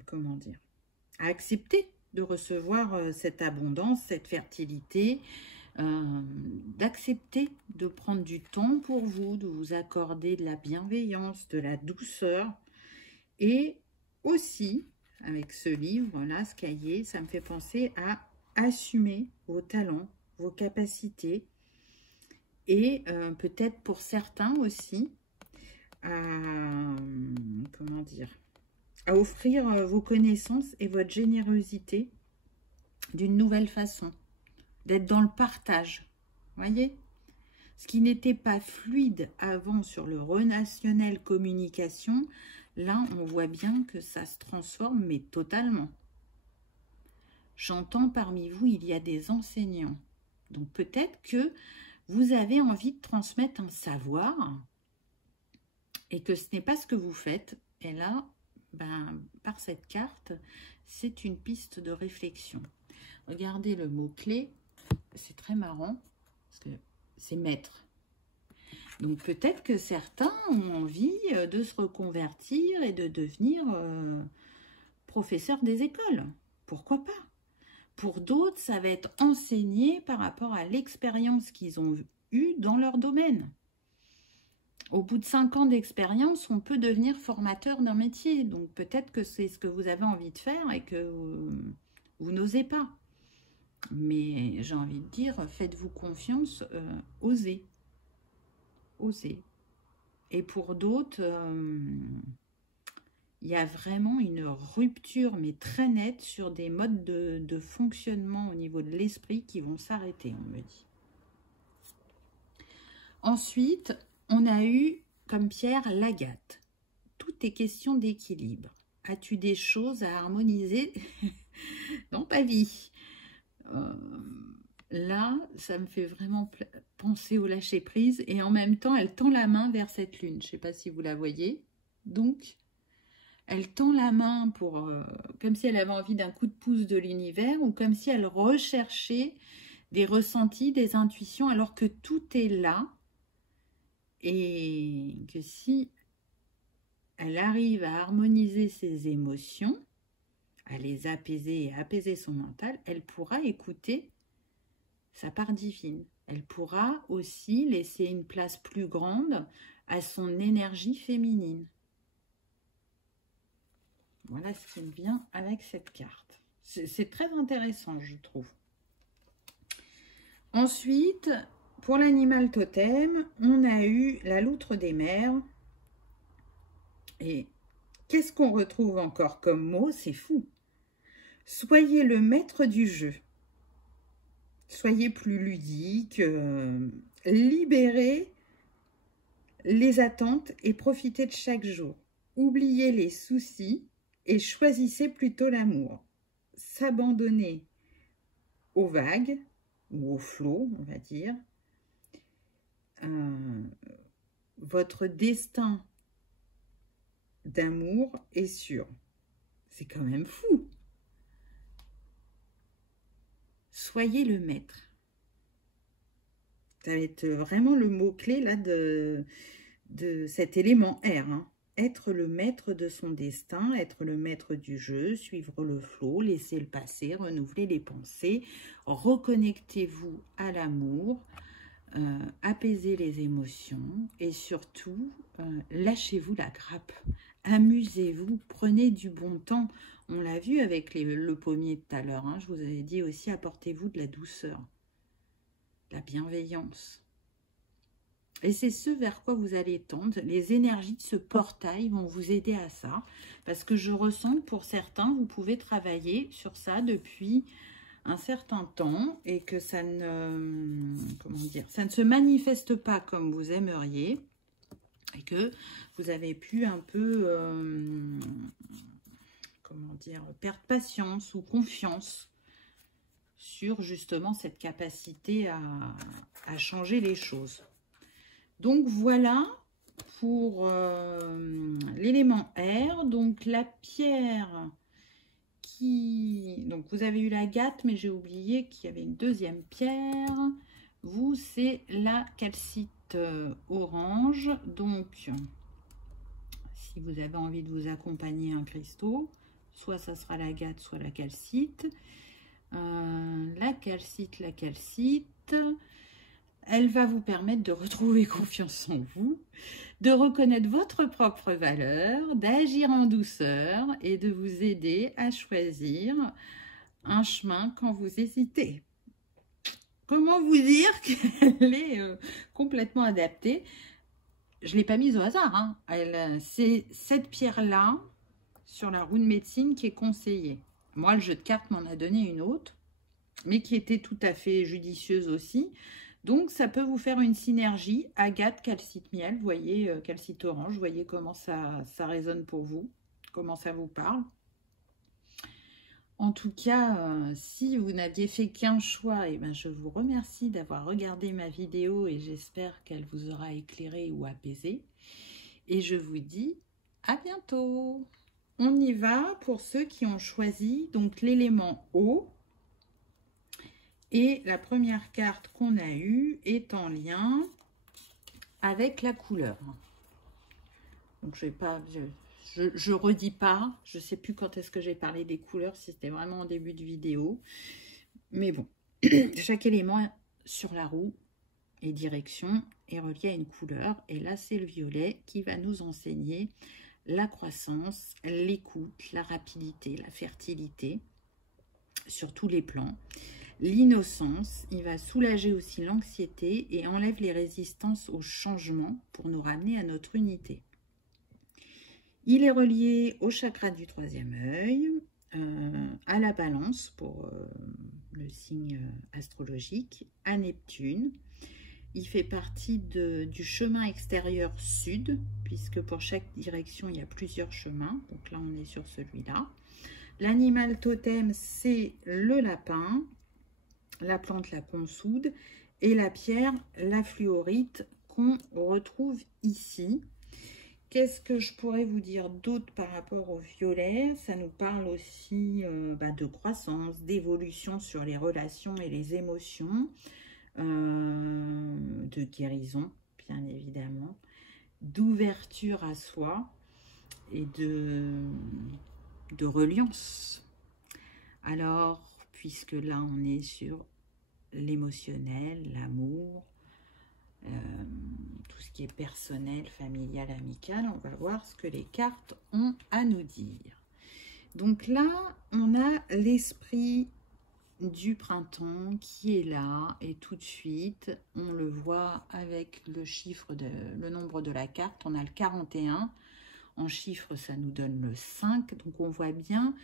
comment dire, à accepter de recevoir cette abondance, cette fertilité, d'accepter de prendre du temps pour vous, de vous accorder de la bienveillance, de la douceur. Et aussi, avec ce livre-là, ce cahier, ça me fait penser à assumer vos talents, vos capacités. Et peut-être pour certains aussi, comment dire, à offrir vos connaissances et votre générosité d'une nouvelle façon, d'être dans le partage, voyez, ce qui n'était pas fluide avant sur le relationnel communication, là on voit bien que ça se transforme, mais totalement. J'entends parmi vous, il y a des enseignants, donc peut-être que vous avez envie de transmettre un savoir et que ce n'est pas ce que vous faites. Et là, par cette carte, c'est une piste de réflexion. Regardez le mot-clé, c'est très marrant, parce que c'est maître. Donc peut-être que certains ont envie de se reconvertir et de devenir professeur des écoles. Pourquoi pas? Pour d'autres, ça va être enseigné par rapport à l'expérience qu'ils ont eue dans leur domaine. Au bout de 5 ans d'expérience, on peut devenir formateur d'un métier. Donc peut-être que c'est ce que vous avez envie de faire et que vous n'osez pas. Mais j'ai envie de dire, faites-vous confiance, osez. Osez. Et pour d'autres, il y a vraiment une rupture, mais très nette, sur des modes de fonctionnement au niveau de l'esprit qui vont s'arrêter, on me dit. Ensuite, on a eu comme pierre l'agate. Tout est question d'équilibre. As-tu des choses à harmoniser dans ta vie? Là, ça me fait vraiment penser au lâcher-prise. Et en même temps, elle tend la main vers cette lune. Je ne sais pas si vous la voyez. Donc, elle tend la main pour, comme si elle avait envie d'un coup de pouce de l'univers ou comme si elle recherchait des ressentis, des intuitions, alors que tout est là. Et que si elle arrive à harmoniser ses émotions, à les apaiser et apaiser son mental, elle pourra écouter sa part divine. Elle pourra aussi laisser une place plus grande à son énergie féminine. Voilà ce qui me vient avec cette carte. C'est très intéressant, je trouve. Ensuite, pour l'animal totem, on a eu la loutre des mers. Et qu'est-ce qu'on retrouve encore comme mot? C'est fou. Soyez le maître du jeu. Soyez plus ludique. Libérez les attentes et profitez de chaque jour. Oubliez les soucis et choisissez plutôt l'amour. S'abandonner aux vagues ou au flot, on va dire. Votre destin d'amour est sûr. C'est quand même fou. Soyez le maître. Ça va être vraiment le mot-clé là de cet élément R. Hein. Être le maître de son destin, être le maître du jeu, suivre le flot, laisser le passer, renouveler les pensées, reconnectez-vous à l'amour, apaisez les émotions et surtout, lâchez-vous la grappe. Amusez-vous, prenez du bon temps. On l'a vu avec le pommier tout à l'heure. Hein, je vous avais dit aussi, apportez-vous de la douceur, de la bienveillance. Et c'est ce vers quoi vous allez tendre. Les énergies de ce portail vont vous aider à ça. Parce que je ressens que pour certains, vous pouvez travailler sur ça depuis un certain temps. Et que ça ne, comment dire, ça ne se manifeste pas comme vous aimeriez. Et que vous avez pu un peu, comment dire, perdre patience ou confiance sur justement cette capacité à changer les choses. Donc voilà pour l'élément air. Donc la pierre qui... Donc vous avez eu l'agate, mais j'ai oublié qu'il y avait une deuxième pierre. Vous, c'est la calcite orange. Donc si vous avez envie de vous accompagner un cristaux, soit ça sera l'agate, soit la calcite. La calcite, elle va vous permettre de retrouver confiance en vous, de reconnaître votre propre valeur, d'agir en douceur et de vous aider à choisir un chemin quand vous hésitez. Comment vous dire qu'elle est complètement adaptée? Je ne l'ai pas mise au hasard. Hein. C'est cette pierre-là, sur la roue de médecine, qui est conseillée. Moi, le jeu de cartes m'en a donné une autre, mais qui était tout à fait judicieuse aussi. Donc, ça peut vous faire une synergie agate, calcite, miel. Vous voyez, calcite orange, vous voyez comment ça résonne pour vous, comment ça vous parle. En tout cas, si vous n'aviez fait qu'un choix, eh ben, je vous remercie d'avoir regardé ma vidéo et j'espère qu'elle vous aura éclairé ou apaisé. Et je vous dis à bientôt. On y va pour ceux qui ont choisi donc l'élément eau. Et la première carte qu'on a eue est en lien avec la couleur. Donc je vais pas, je redis pas. Je sais plus quand est-ce que j'ai parlé des couleurs, si c'était vraiment en début de vidéo. Mais bon, chaque élément sur la roue et direction est relié à une couleur. Et là, c'est le violet qui va nous enseigner la croissance, l'écoute, la rapidité, la fertilité sur tous les plans. L'innocence, il va soulager aussi l'anxiété et enlève les résistances au changement pour nous ramener à notre unité. Il est relié au chakra du troisième œil, à la balance pour le signe astrologique, à Neptune. Il fait partie du chemin extérieur sud, puisque pour chaque direction, il y a plusieurs chemins. Donc là, on est sur celui-là. L'animal totem, c'est le lapin. La plante, la consoude, et la pierre, la fluorite, qu'on retrouve ici. Qu'est-ce que je pourrais vous dire d'autre par rapport au violet? Ça nous parle aussi de croissance, d'évolution sur les relations et les émotions, de guérison, bien évidemment, d'ouverture à soi et de reliance. Alors, puisque là, on est sur l'émotionnel, l'amour, tout ce qui est personnel, familial, amical, on va voir ce que les cartes ont à nous dire. Donc là, on a l'esprit du printemps qui est là et tout de suite, on le voit avec le nombre de la carte. On a le 41. En chiffres, ça nous donne le 5. Donc, on voit bien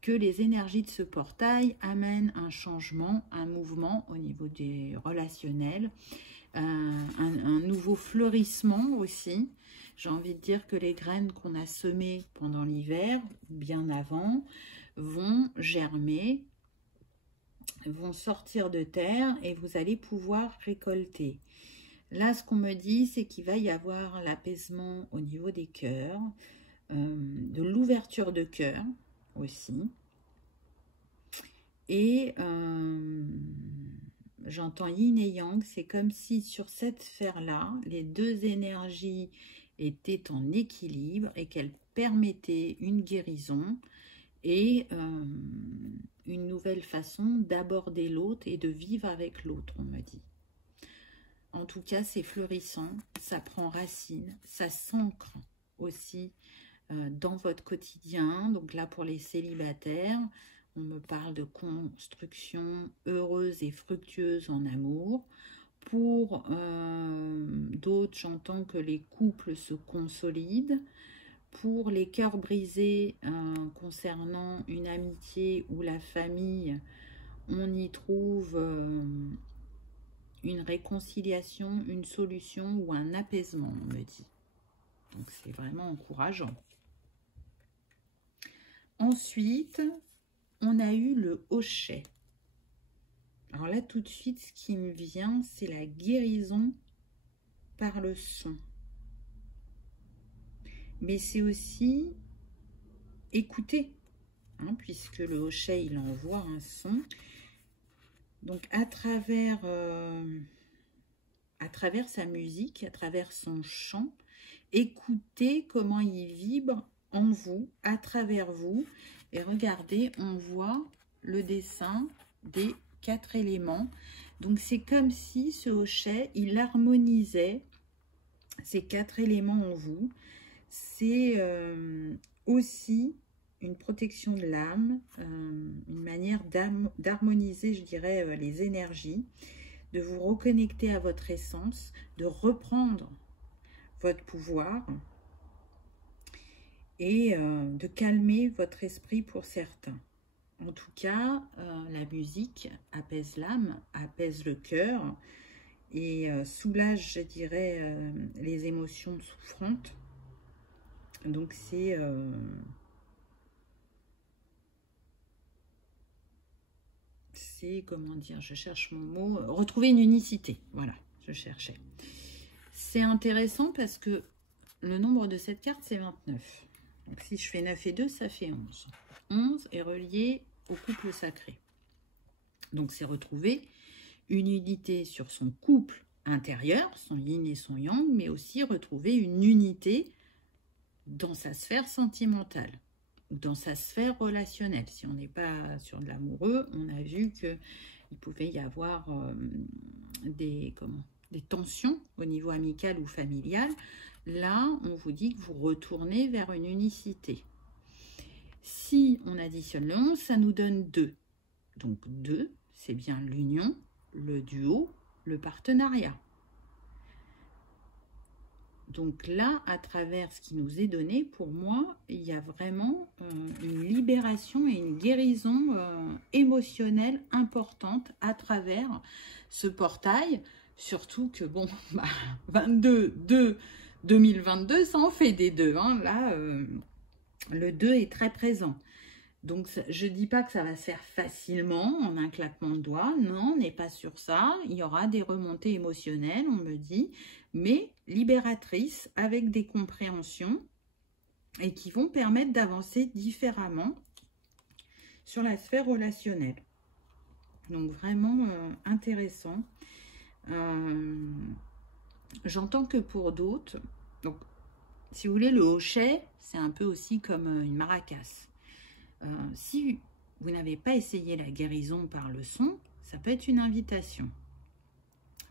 que les énergies de ce portail amènent un changement, un mouvement au niveau des relationnels, un nouveau fleurissement aussi. J'ai envie de dire que les graines qu'on a semées pendant l'hiver, bien avant, vont germer, vont sortir de terre et vous allez pouvoir récolter. Là, ce qu'on me dit, c'est qu'il va y avoir l'apaisement au niveau des cœurs, de l'ouverture de cœur aussi. Et j'entends yin et yang, c'est comme si sur cette sphère-là, les deux énergies étaient en équilibre et qu'elles permettaient une guérison et une nouvelle façon d'aborder l'autre et de vivre avec l'autre, on me dit. En tout cas, c'est fleurissant, ça prend racine, ça s'ancre aussi dans votre quotidien. Donc là, pour les célibataires, on me parle de construction heureuse et fructueuse en amour. Pour d'autres, j'entends que les couples se consolident. Pour les cœurs brisés concernant une amitié ou la famille, on y trouve une réconciliation, une solution ou un apaisement, on me dit. Donc c'est vraiment encourageant. Ensuite, on a eu le hochet. Alors là, tout de suite, ce qui me vient, c'est la guérison par le son. Mais c'est aussi écouter, hein, puisque le hochet, il envoie un son. Donc, à travers sa musique, à travers son chant, écoutez comment il vibre en vous, à travers vous. Et regardez, on voit le dessin des 4 éléments. Donc, c'est comme si ce hochet, il harmonisait ces 4 éléments en vous. C'est aussi une protection de l'âme, une manière d'harmoniser, je dirais, les énergies, de vous reconnecter à votre essence, de reprendre votre pouvoir et de calmer votre esprit pour certains. En tout cas, la musique apaise l'âme, apaise le cœur et soulage, je dirais, les émotions souffrantes. Donc c'est comment dire, je cherche mon mot, retrouver une unicité, voilà, je cherchais. C'est intéressant parce que le nombre de cette carte, c'est 29. Donc si je fais 9 et 2, ça fait 11. 11 est relié au couple sacré. Donc c'est retrouver une unité sur son couple intérieur, son yin et son yang, mais aussi retrouver une unité dans sa sphère sentimentale, ou dans sa sphère relationnelle. Si on n'est pas sur de l'amoureux, on a vu qu'il pouvait y avoir des tensions au niveau amical ou familial. Là, on vous dit que vous retournez vers une unicité. Si on additionne le 11, ça nous donne 2. Donc 2, c'est bien l'union, le duo, le partenariat. Donc là, à travers ce qui nous est donné, pour moi, il y a vraiment une libération et une guérison émotionnelle importante à travers ce portail. Surtout que, bon, 2022, ça en fait des 2. Hein. Là, le 2 est très présent. Donc, je ne dis pas que ça va se faire facilement, en un claquement de doigts. Non, on n'est pas sur ça. Il y aura des remontées émotionnelles, on me dit, mais libératrices, avec des compréhensions et qui vont permettre d'avancer différemment sur la sphère relationnelle. Donc, vraiment intéressant. J'entends que pour d'autres, donc, si vous voulez, le hochet, c'est un peu aussi comme une maracasse. Si vous n'avez pas essayé la guérison par le son, ça peut être une invitation.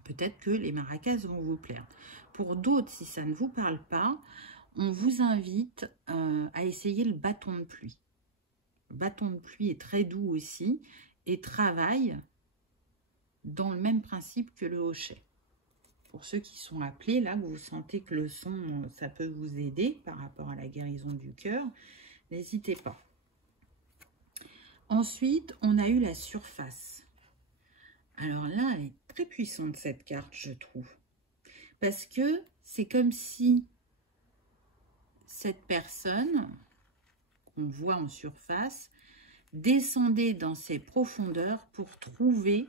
Peut-être que les maracas vont vous plaire. Pour d'autres, si ça ne vous parle pas, on vous invite à essayer le bâton de pluie. Le bâton de pluie est très doux aussi et travaille dans le même principe que le hochet. Pour ceux qui sont appelés, là, vous sentez que le son, ça peut vous aider par rapport à la guérison du cœur, n'hésitez pas. Ensuite, on a eu la surface. Alors là, elle est très puissante, cette carte, je trouve. Parce que c'est comme si cette personne, qu'on voit en surface, descendait dans ses profondeurs pour trouver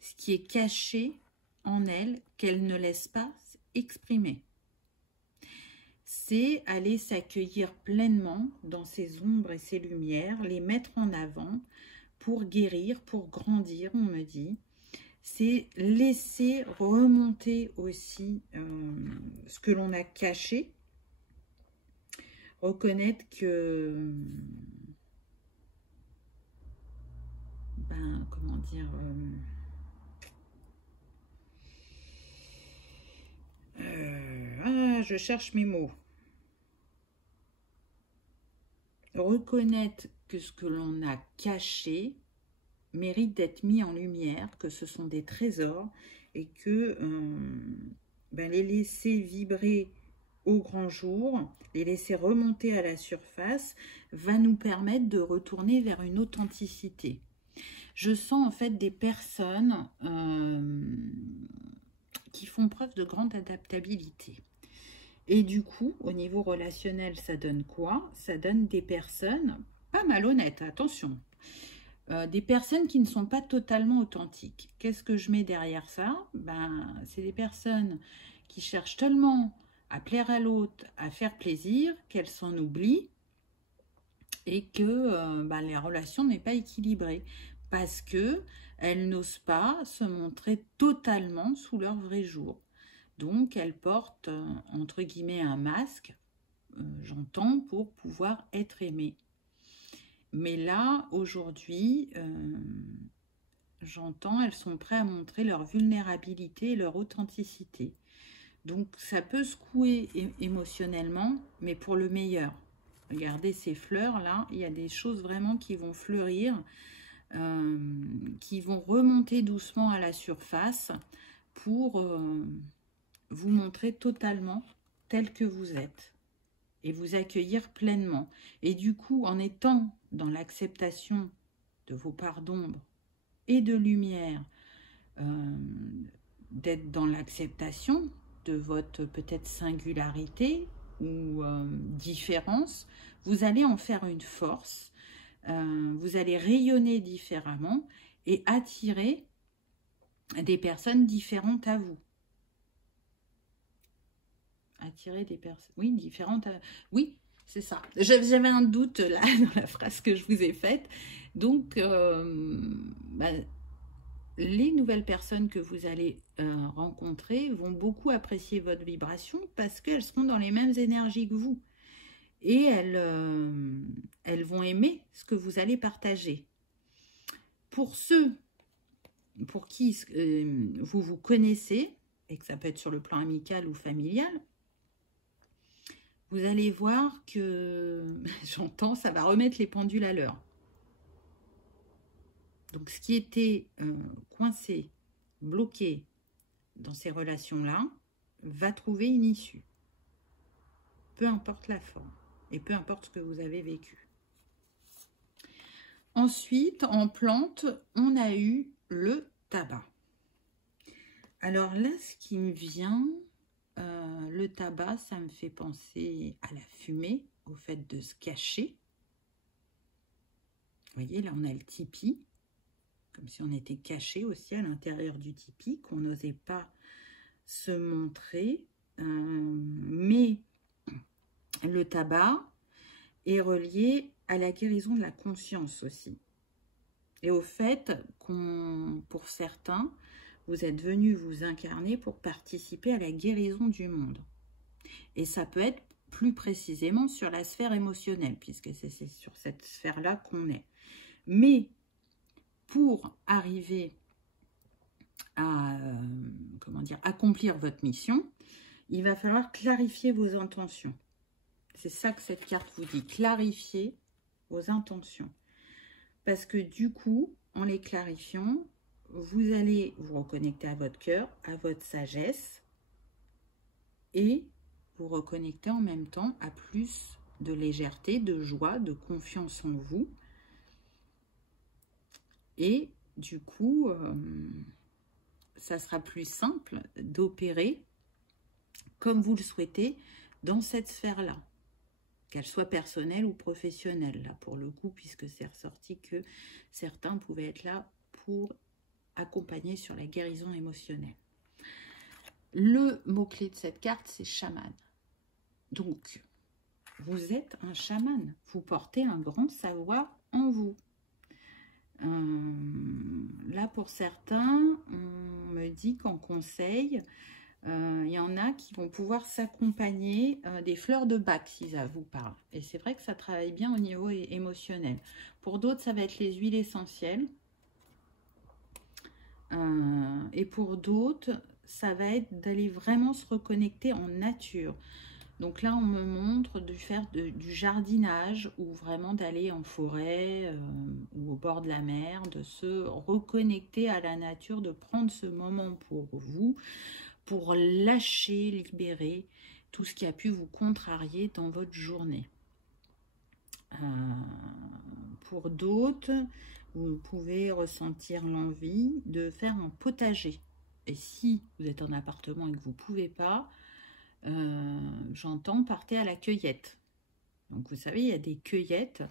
ce qui est caché en elle, qu'elle ne laisse pas exprimer. C'est aller s'accueillir pleinement dans ses ombres et ses lumières, les mettre en avant pour guérir, pour grandir, on me dit. C'est laisser remonter aussi ce que l'on a caché, reconnaître que, comment dire, je cherche mes mots. reconnaître que ce que l'on a caché mérite d'être mis en lumière, que ce sont des trésors et que les laisser vibrer au grand jour, les laisser remonter à la surface, va nous permettre de retourner vers une authenticité. Je sens en fait des personnes qui font preuve de grande adaptabilité. Et du coup, au niveau relationnel, ça donne quoi? Ça donne des personnes pas malhonnêtes, attention. Des personnes qui ne sont pas totalement authentiques. Qu'est-ce que je mets derrière ça? C'est des personnes qui cherchent tellement à plaire à l'autre, à faire plaisir, qu'elles s'en oublient et que les relations n'est pas équilibrées parce que elles n'osent pas se montrer totalement sous leur vrai jour. Donc, elles portent, entre guillemets, un masque, j'entends, pour pouvoir être aimées. Mais là, aujourd'hui, j'entends, elles sont prêtes à montrer leur vulnérabilité et leur authenticité. Donc, ça peut secouer émotionnellement, mais pour le meilleur. Regardez ces fleurs-là, il y a des choses vraiment qui vont fleurir, qui vont remonter doucement à la surface pour vous montrer totalement tel que vous êtes et vous accueillir pleinement. Et du coup, en étant dans l'acceptation de vos parts d'ombre et de lumière, d'être dans l'acceptation de votre peut-être singularité ou différence, vous allez en faire une force, vous allez rayonner différemment et attirer des personnes différentes à vous. Attirer des personnes, oui, différentes. Oui, c'est ça. J'avais un doute là dans la phrase que je vous ai faite. Donc, les nouvelles personnes que vous allez rencontrer vont beaucoup apprécier votre vibration parce qu'elles seront dans les mêmes énergies que vous. Et elles vont aimer ce que vous allez partager. Pour ceux pour qui vous vous connaissez, et que ça peut être sur le plan amical ou familial, vous allez voir que, j'entends, ça va remettre les pendules à l'heure. Donc, ce qui était coincé, bloqué dans ces relations-là, va trouver une issue. Peu importe la forme et peu importe ce que vous avez vécu. Ensuite, en plante, on a eu le tabac. Alors là, ce qui me vient... le tabac, ça me fait penser à la fumée, au fait de se cacher. Vous voyez, là, on a le tipi, comme si on était caché aussi à l'intérieur du tipi, qu'on n'osait pas se montrer. Mais le tabac est relié à la guérison de la conscience aussi. Et au fait pour certains, vous êtes venus vous incarner pour participer à la guérison du monde. Et ça peut être plus précisément sur la sphère émotionnelle, puisque c'est sur cette sphère-là qu'on est. Mais pour arriver à accomplir votre mission, il va falloir clarifier vos intentions. C'est ça que cette carte vous dit, clarifier vos intentions. Parce que du coup, en les clarifiant, vous allez vous reconnecter à votre cœur, à votre sagesse, et vous reconnecter en même temps à plus de légèreté, de joie, de confiance en vous. Et du coup, ça sera plus simple d'opérer comme vous le souhaitez dans cette sphère-là, qu'elle soit personnelle ou professionnelle, là pour le coup, puisque c'est ressorti que certains pouvaient être là pour accompagner sur la guérison émotionnelle. Le mot-clé de cette carte, c'est chaman. Donc, vous êtes un chaman, vous portez un grand savoir en vous. Là, pour certains, on me dit qu'en conseil, il y en a qui vont pouvoir s'accompagner des fleurs de Bach, si ça vous parle. Et c'est vrai que ça travaille bien au niveau émotionnel. Pour d'autres, ça va être les huiles essentielles. Et pour d'autres, ça va être d'aller vraiment se reconnecter en nature. Donc là, on me montre de faire du jardinage ou vraiment d'aller en forêt ou au bord de la mer, de se reconnecter à la nature, de prendre ce moment pour vous, pour lâcher, libérer tout ce qui a pu vous contrarier dans votre journée. Pour d'autres, vous pouvez ressentir l'envie de faire un potager. Et si vous êtes en appartement et que vous ne pouvez pas, j'entends partez à la cueillette. Donc vous savez, il y a des cueillettes,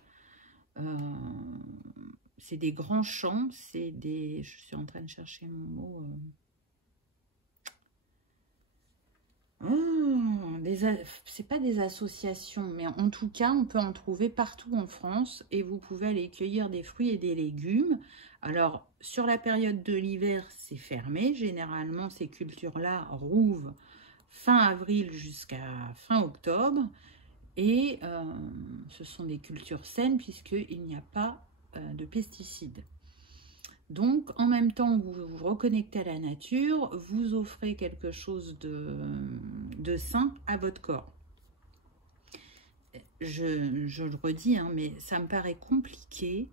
c'est des grands champs, c'est des... Je suis en train de chercher mon mot... c'est pas des associations, mais en tout cas, on peut en trouver partout en France et vous pouvez aller cueillir des fruits et des légumes. Alors, sur la période de l'hiver, c'est fermé. Généralement, ces cultures-là rouvrent fin avril jusqu'à fin octobre. Et ce sont des cultures saines puisqu'il n'y a pas de pesticides. Donc, en même temps que vous vous reconnectez à la nature, vous offrez quelque chose de sain à votre corps. Je le redis, hein, mais ça me paraît compliqué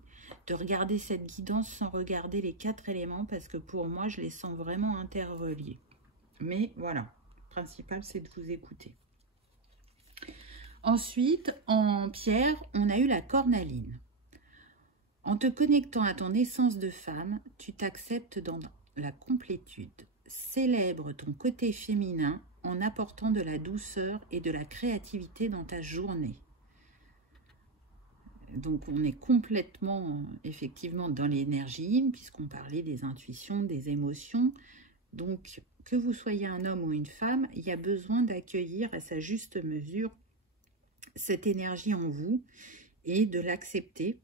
de regarder cette guidance sans regarder les 4 éléments parce que pour moi, je les sens vraiment interreliés. Mais voilà, le principal, c'est de vous écouter. Ensuite, en pierre, on a eu la cornaline. En te connectant à ton essence de femme, tu t'acceptes dans la complétude. Célèbre ton côté féminin en apportant de la douceur et de la créativité dans ta journée. Donc on est complètement, effectivement, dans l'énergie yin, puisqu'on parlait des intuitions, des émotions. Donc, que vous soyez un homme ou une femme, il y a besoin d'accueillir à sa juste mesure cette énergie en vous et de l'accepter.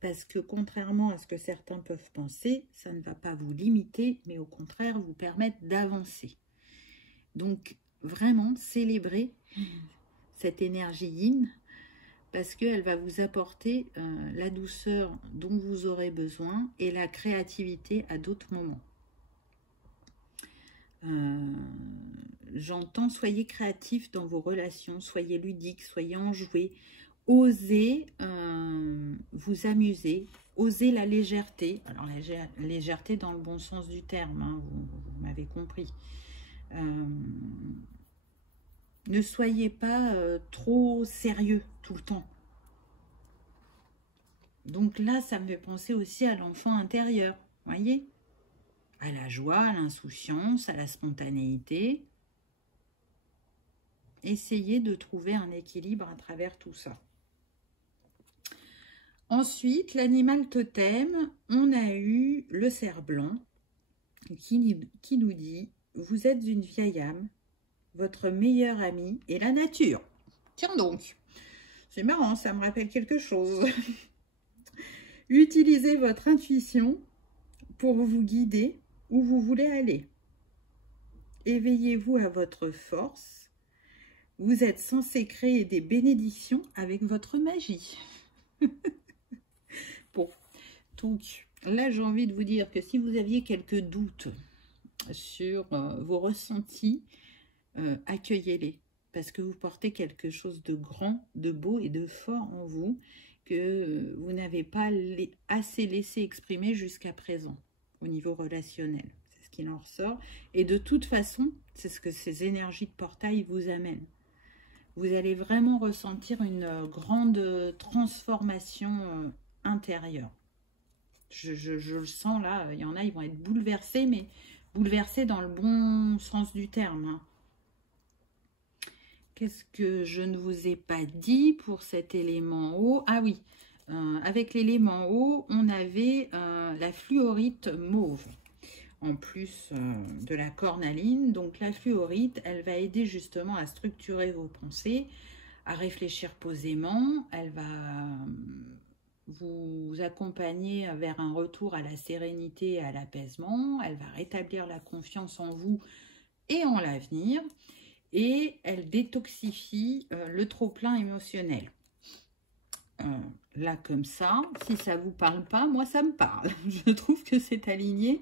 Parce que contrairement à ce que certains peuvent penser, ça ne va pas vous limiter, mais au contraire vous permettre d'avancer. Donc vraiment célébrez cette énergie yin, parce qu'elle va vous apporter la douceur dont vous aurez besoin et la créativité à d'autres moments. J'entends, soyez créatifs dans vos relations, soyez ludiques, soyez enjoués. Osez vous amuser, osez la légèreté. Alors la légèreté dans le bon sens du terme, hein, vous m'avez compris. Ne soyez pas trop sérieux tout le temps. Donc là, ça me fait penser aussi à l'enfant intérieur, voyez, à la joie, à l'insouciance, à la spontanéité. Essayez de trouver un équilibre à travers tout ça. Ensuite, l'animal totem, on a eu le cerf blanc qui nous dit « Vous êtes une vieille âme, votre meilleur ami est la nature. » Tiens donc, c'est marrant, ça me rappelle quelque chose. Utilisez votre intuition pour vous guider où vous voulez aller. Éveillez-vous à votre force. Vous êtes censé créer des bénédictions avec votre magie. Bon, donc là j'ai envie de vous dire que si vous aviez quelques doutes sur vos ressentis, accueillez-les, parce que vous portez quelque chose de grand, de beau et de fort en vous que vous n'avez pas assez laissé exprimer jusqu'à présent au niveau relationnel. C'est ce qu'il en ressort. Et de toute façon, c'est ce que ces énergies de portail vous amènent. Vous allez vraiment ressentir une grande transformation intérieure. Je le sens là, il y en a, ils vont être bouleversés, mais bouleversés dans le bon sens du terme. Hein. Qu'est-ce que je ne vous ai pas dit pour cet élément eau? Ah oui, avec l'élément eau, on avait la fluorite mauve, en plus de la cornaline. Donc la fluorite, elle va aider justement à structurer vos pensées, à réfléchir posément. Elle va vous accompagner vers un retour à la sérénité et à l'apaisement. Elle va rétablir la confiance en vous et en l'avenir. Et elle détoxifie le trop-plein émotionnel. Là, comme ça, si ça ne vous parle pas, moi, ça me parle. Je trouve que c'est aligné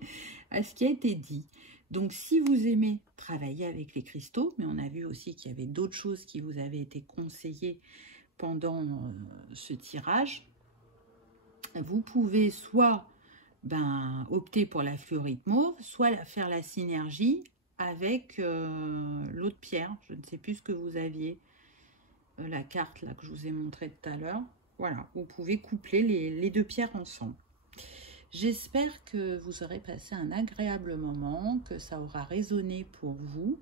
à ce qui a été dit. Donc, si vous aimez travailler avec les cristaux, mais on a vu aussi qu'il y avait d'autres choses qui vous avaient été conseillées pendant ce tirage, vous pouvez soit opter pour la fluorite mauve, soit faire la synergie avec l'autre pierre. Je ne sais plus ce que vous aviez, la carte là que je vous ai montré tout à l'heure. Voilà, vous pouvez coupler les deux pierres ensemble. J'espère que vous aurez passé un agréable moment, que ça aura résonné pour vous.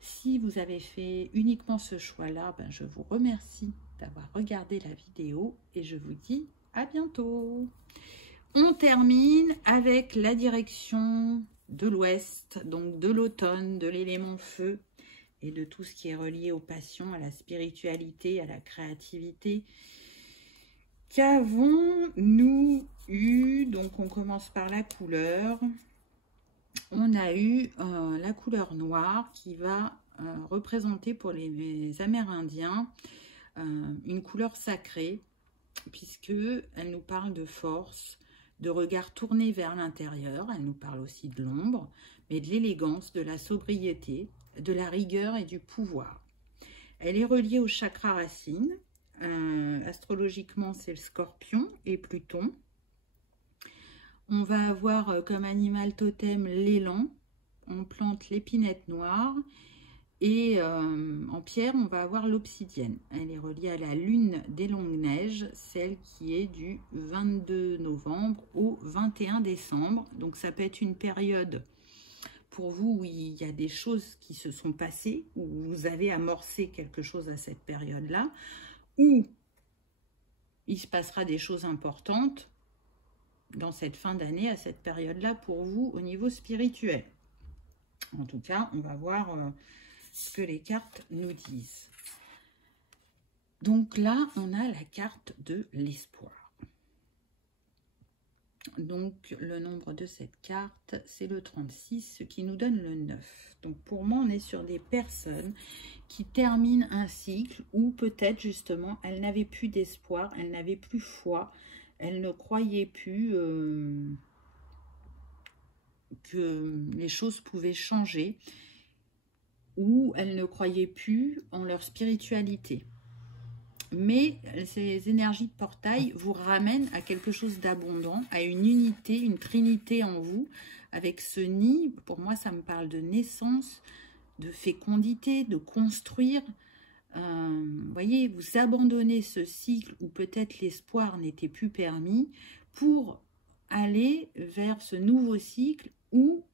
Si vous avez fait uniquement ce choix-là, je vous remercie d'avoir regardé la vidéo et je vous dis à bientôt. On termine avec la direction de l'ouest, donc de l'automne, de l'élément feu et de tout ce qui est relié aux passions, à la spiritualité, à la créativité. Qu'avons-nous eu? Donc on commence par la couleur. On a eu la couleur noire qui va représenter pour les Amérindiens une couleur sacrée, puisque elle nous parle de force, de regard tourné vers l'intérieur. Elle nous parle aussi de l'ombre, mais de l'élégance, de la sobriété, de la rigueur et du pouvoir. Elle est reliée au chakra racine. Astrologiquement, c'est le Scorpion et Pluton. On va avoir comme animal totem l'élan. On plante l'épinette noire. Et en pierre, on va avoir l'obsidienne. Elle est reliée à la lune des longues neiges, celle qui est du 22 novembre au 21 décembre. Donc ça peut être une période pour vous où il y a des choses qui se sont passées, où vous avez amorcé quelque chose à cette période-là, où il se passera des choses importantes dans cette fin d'année, à cette période-là, pour vous au niveau spirituel. En tout cas, on va voir ce que les cartes nous disent. Donc là, on a la carte de l'espoir. Donc, le nombre de cette carte, c'est le 36, ce qui nous donne le 9. Donc, pour moi, on est sur des personnes qui terminent un cycle où peut-être, justement, elles n'avaient plus d'espoir, elles n'avaient plus foi, elles ne croyaient plus que les choses pouvaient changer, ou elles ne croyaient plus en leur spiritualité. Mais ces énergies de portail vous ramènent à quelque chose d'abondant, à une unité, une trinité en vous, avec ce nid. Pour moi, ça me parle de naissance, de fécondité, de construire. Vous voyez, vous abandonnez ce cycle où peut-être l'espoir n'était plus permis pour aller vers ce nouveau cycle où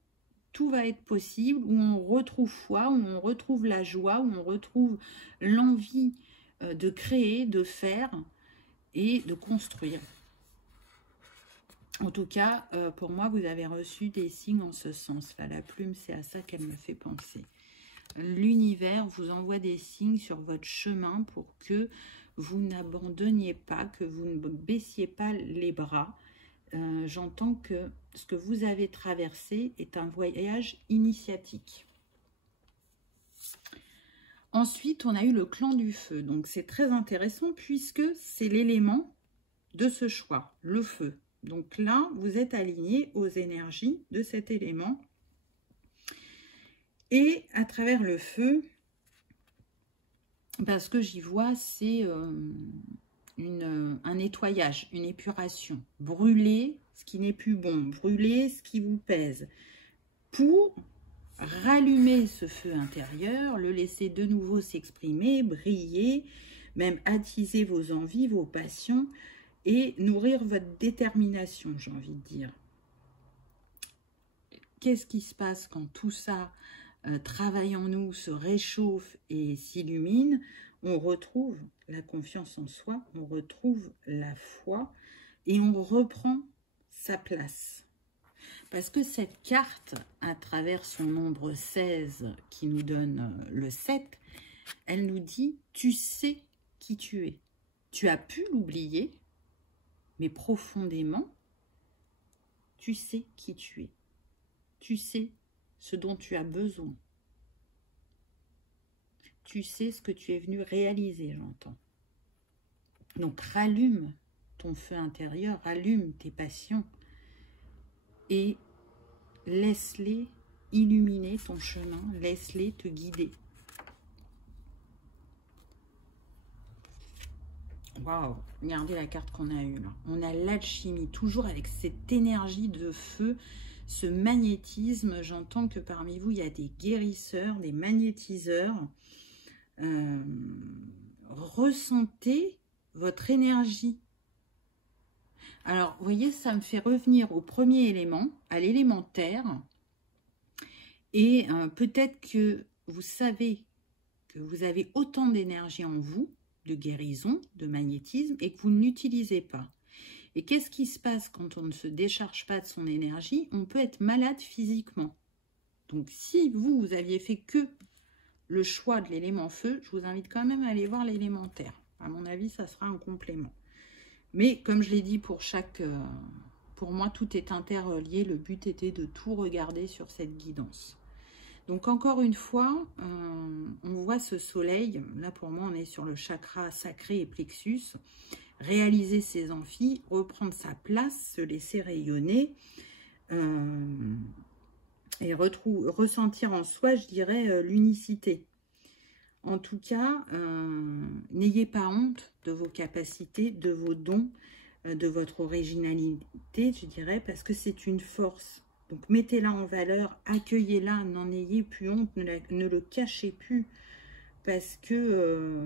tout va être possible, où on retrouve foi, où on retrouve la joie, où on retrouve l'envie de créer, de faire et de construire. En tout cas, pour moi, vous avez reçu des signes en ce sens-là. La plume, c'est à ça qu'elle me fait penser. L'univers vous envoie des signes sur votre chemin pour que vous n'abandonniez pas, que vous ne baissiez pas les bras. J'entends que ce que vous avez traversé est un voyage initiatique. Ensuite, on a eu le clan du feu. Donc, c'est très intéressant puisque c'est l'élément de ce choix, le feu. Donc là, vous êtes aligné aux énergies de cet élément. Et à travers le feu, ce que j'y vois, c'est un nettoyage, une épuration. Brûler ce qui n'est plus bon, brûler ce qui vous pèse, pour rallumer ce feu intérieur, le laisser de nouveau s'exprimer, briller, même attiser vos envies, vos passions et nourrir votre détermination, j'ai envie de dire. Qu'est-ce qui se passe quand tout ça travaille en nous, se réchauffe et s'illumine? On retrouve la confiance en soi, on retrouve la foi et on reprend sa place. Parce que cette carte, à travers son nombre 16 qui nous donne le 7, elle nous dit, tu sais qui tu es. Tu as pu l'oublier, mais profondément, tu sais qui tu es. Tu sais ce dont tu as besoin. Tu sais ce que tu es venu réaliser, j'entends. Donc, rallume ton feu intérieur, rallume tes passions et laisse-les illuminer ton chemin. Laisse-les te guider. Waouh, regardez la carte qu'on a eue là. On a l'alchimie, toujours avec cette énergie de feu, ce magnétisme. J'entends que parmi vous, il y a des guérisseurs, des magnétiseurs. Ressentez votre énergie. Alors, vous voyez, ça me fait revenir au premier élément, à l'élément terre. Et peut-être que vous savez que vous avez autant d'énergie en vous, de guérison, de magnétisme, et que vous ne l'utilisez pas. Et qu'est-ce qui se passe quand on ne se décharge pas de son énergie? On peut être malade physiquement. Donc, si vous aviez fait que le choix de l'élément feu, je vous invite quand même à aller voir l'élément terre. À mon avis, ça sera un complément. Mais comme je l'ai dit pour moi, tout est interrelié. Le but était de tout regarder sur cette guidance. Donc encore une fois, on voit ce soleil. Là pour moi, on est sur le chakra sacré et plexus. Réaliser ses amphis, reprendre sa place, se laisser rayonner et ressentir en soi, je dirais, l'unicité. En tout cas, n'ayez pas honte de vos capacités, de vos dons, de votre originalité, je dirais, parce que c'est une force. Donc, mettez-la en valeur, accueillez-la, n'en ayez plus honte, ne le cachez plus, parce que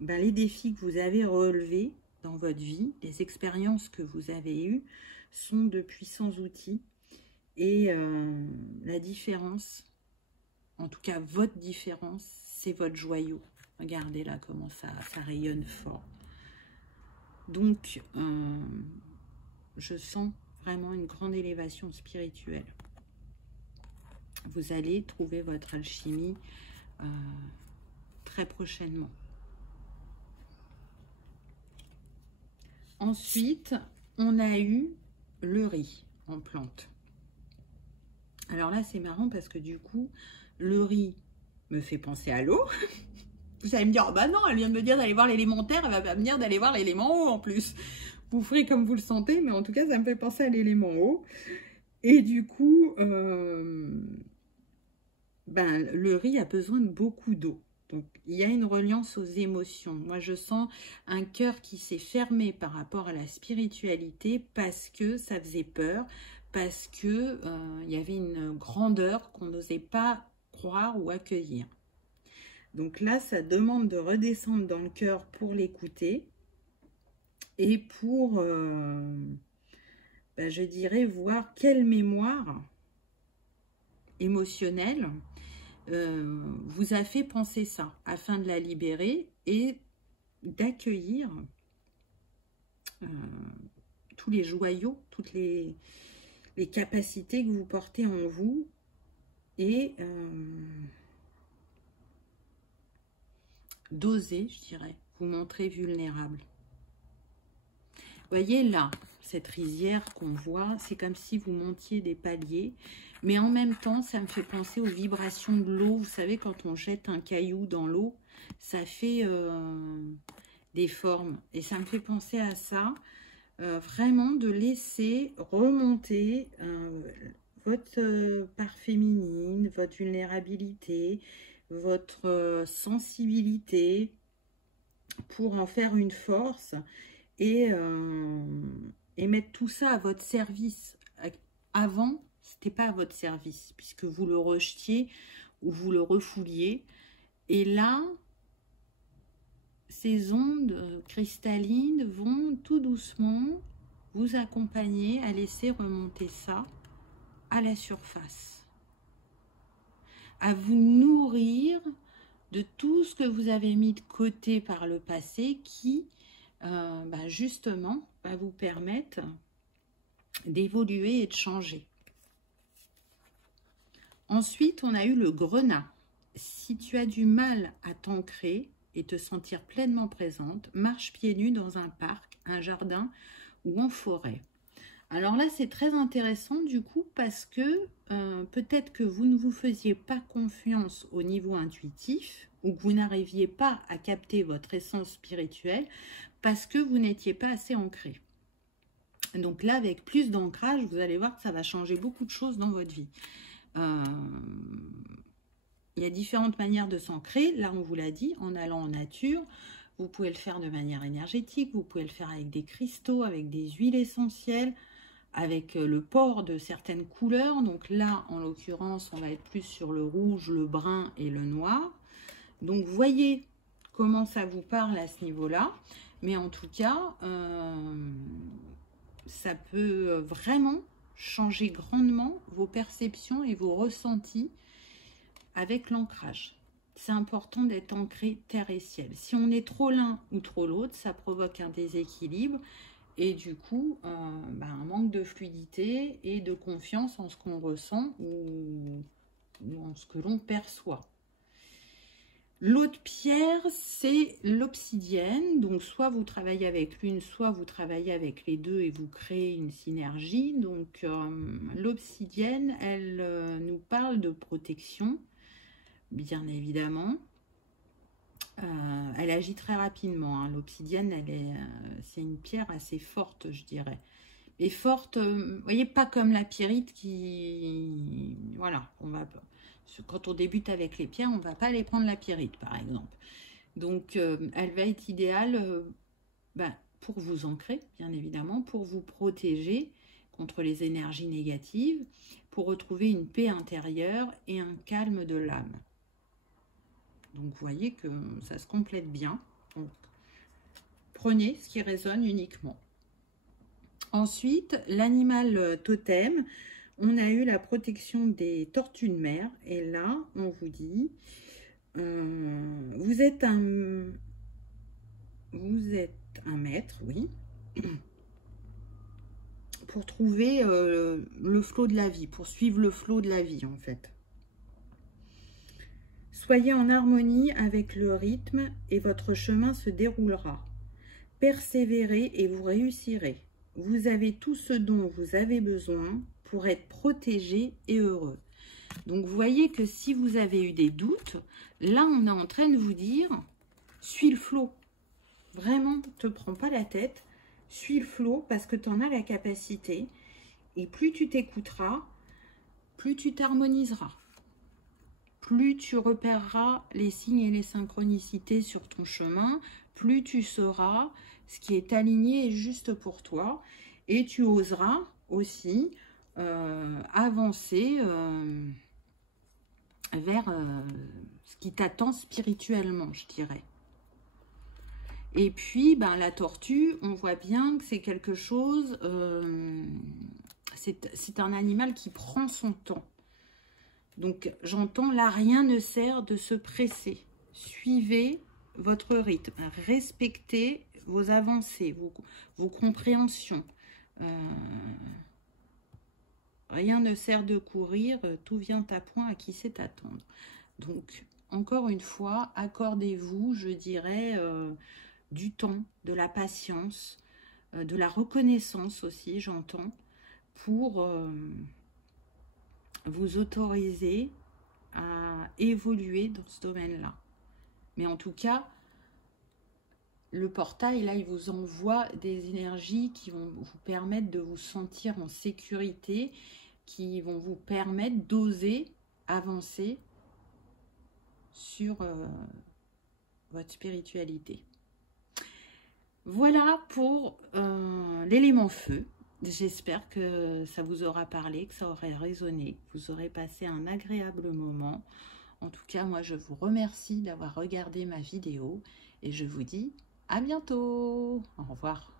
les défis que vous avez relevés dans votre vie, les expériences que vous avez eues, sont de puissants outils. Et la différence, en tout cas votre différence, c'est votre joyau. Regardez là comment ça rayonne fort. Donc, je sens vraiment une grande élévation spirituelle. Vous allez trouver votre alchimie très prochainement. Ensuite, on a eu le riz en plante. Alors là, c'est marrant parce que du coup, le riz me fait penser à l'eau. Vous allez me dire, oh bah non, elle vient de me dire d'aller voir l'élémentaire, elle va pas me dire d'aller voir l'élément eau en plus. Vous ferez comme vous le sentez, mais en tout cas, ça me fait penser à l'élément eau. Et du coup, le riz a besoin de beaucoup d'eau. Donc, il y a une reliance aux émotions. Moi, je sens un cœur qui s'est fermé par rapport à la spiritualité parce que ça faisait peur, parce que il y avait une grandeur qu'on n'osait pas croire ou accueillir. Donc là, ça demande de redescendre dans le cœur pour l'écouter et pour, je dirais, voir quelle mémoire émotionnelle vous a fait penser ça, afin de la libérer et d'accueillir tous les joyaux, toutes les capacités que vous portez en vous et d'oser, je dirais, vous montrer vulnérable. Vous voyez là, cette rizière qu'on voit, c'est comme si vous montiez des paliers, mais en même temps, ça me fait penser aux vibrations de l'eau. Vous savez, quand on jette un caillou dans l'eau, ça fait des formes. Et ça me fait penser à ça, vraiment de laisser remonter votre part féminine, votre vulnérabilité, votre sensibilité, pour en faire une force et mettre tout ça à votre service. Avant, c'était pas à votre service, puisque vous le rejetiez ou vous le refouliez. Et là, ces ondes cristallines vont tout doucement vous accompagner à laisser remonter ça à la surface, à vous nourrir de tout ce que vous avez mis de côté par le passé qui, justement, va vous permettre d'évoluer et de changer. Ensuite, on a eu le grenat. Si tu as du mal à t'ancrer et te sentir pleinement présente, marche pieds nus dans un parc, un jardin ou en forêt. Alors là, c'est très intéressant du coup parce que peut-être que vous ne vous faisiez pas confiance au niveau intuitif ou que vous n'arriviez pas à capter votre essence spirituelle parce que vous n'étiez pas assez ancré. Donc là, avec plus d'ancrage, vous allez voir que ça va changer beaucoup de choses dans votre vie. il y a différentes manières de s'ancrer. Là, on vous l'a dit, en allant en nature. Vous pouvez le faire de manière énergétique, vous pouvez le faire avec des cristaux, avec des huiles essentielles, avec le port de certaines couleurs. Donc là, en l'occurrence, on va être plus sur le rouge, le brun et le noir. Donc, voyez comment ça vous parle à ce niveau-là. Mais en tout cas, ça peut vraiment changer grandement vos perceptions et vos ressentis avec l'ancrage. C'est important d'être ancré terre et ciel. Si on est trop l'un ou trop l'autre, ça provoque un déséquilibre et du coup, un manque de fluidité et de confiance en ce qu'on ressent ou en ce que l'on perçoit. L'autre pierre, c'est l'obsidienne. Donc, soit vous travaillez avec l'une, soit vous travaillez avec les deux et vous créez une synergie. Donc, l'obsidienne, elle nous parle de protection, bien évidemment. Elle agit très rapidement. Hein. L'obsidienne, c'est une pierre assez forte, je dirais. Et forte, vous voyez, pas comme la pyrite qui... Voilà, quand on débute avec les pierres, on ne va pas aller prendre la pyrite, par exemple. Donc, elle va être idéale pour vous ancrer, bien évidemment, pour vous protéger contre les énergies négatives, pour retrouver une paix intérieure et un calme de l'âme. Donc, vous voyez que ça se complète bien. Donc, prenez ce qui résonne uniquement. Ensuite, l'animal totem. On a eu la protection des tortues de mer. Et là, on vous dit, vous êtes un maître, oui, pour trouver le flot de la vie, pour suivre le flot de la vie, en fait. Soyez en harmonie avec le rythme et votre chemin se déroulera. Persévérez et vous réussirez. Vous avez tout ce dont vous avez besoin pour être protégé et heureux. Donc, vous voyez que si vous avez eu des doutes, là, on est en train de vous dire, suis le flot. Vraiment, te prends pas la tête, suis le flot parce que tu en as la capacité. Et plus tu t'écouteras, plus tu t'harmoniseras. Plus tu repéreras les signes et les synchronicités sur ton chemin, plus tu sauras ce qui est aligné et juste pour toi. Et tu oseras aussi avancer vers ce qui t'attend spirituellement, je dirais. Et puis, la tortue, on voit bien que c'est quelque chose, c'est un animal qui prend son temps. Donc, j'entends là, rien ne sert de se presser. Suivez votre rythme, respectez vos avancées, vos compréhensions. Rien ne sert de courir, tout vient à point à qui sait attendre. Donc, encore une fois, accordez-vous, je dirais, du temps, de la patience, de la reconnaissance aussi, j'entends, pour vous autoriser à évoluer dans ce domaine-là. Mais en tout cas, le portail, là, il vous envoie des énergies qui vont vous permettre de vous sentir en sécurité, qui vont vous permettre d'oser avancer sur votre spiritualité. Voilà pour l'élément feu. J'espère que ça vous aura parlé, que ça aurait résonné, que vous aurez passé un agréable moment. En tout cas, moi, je vous remercie d'avoir regardé ma vidéo et je vous dis à bientôt. Au revoir.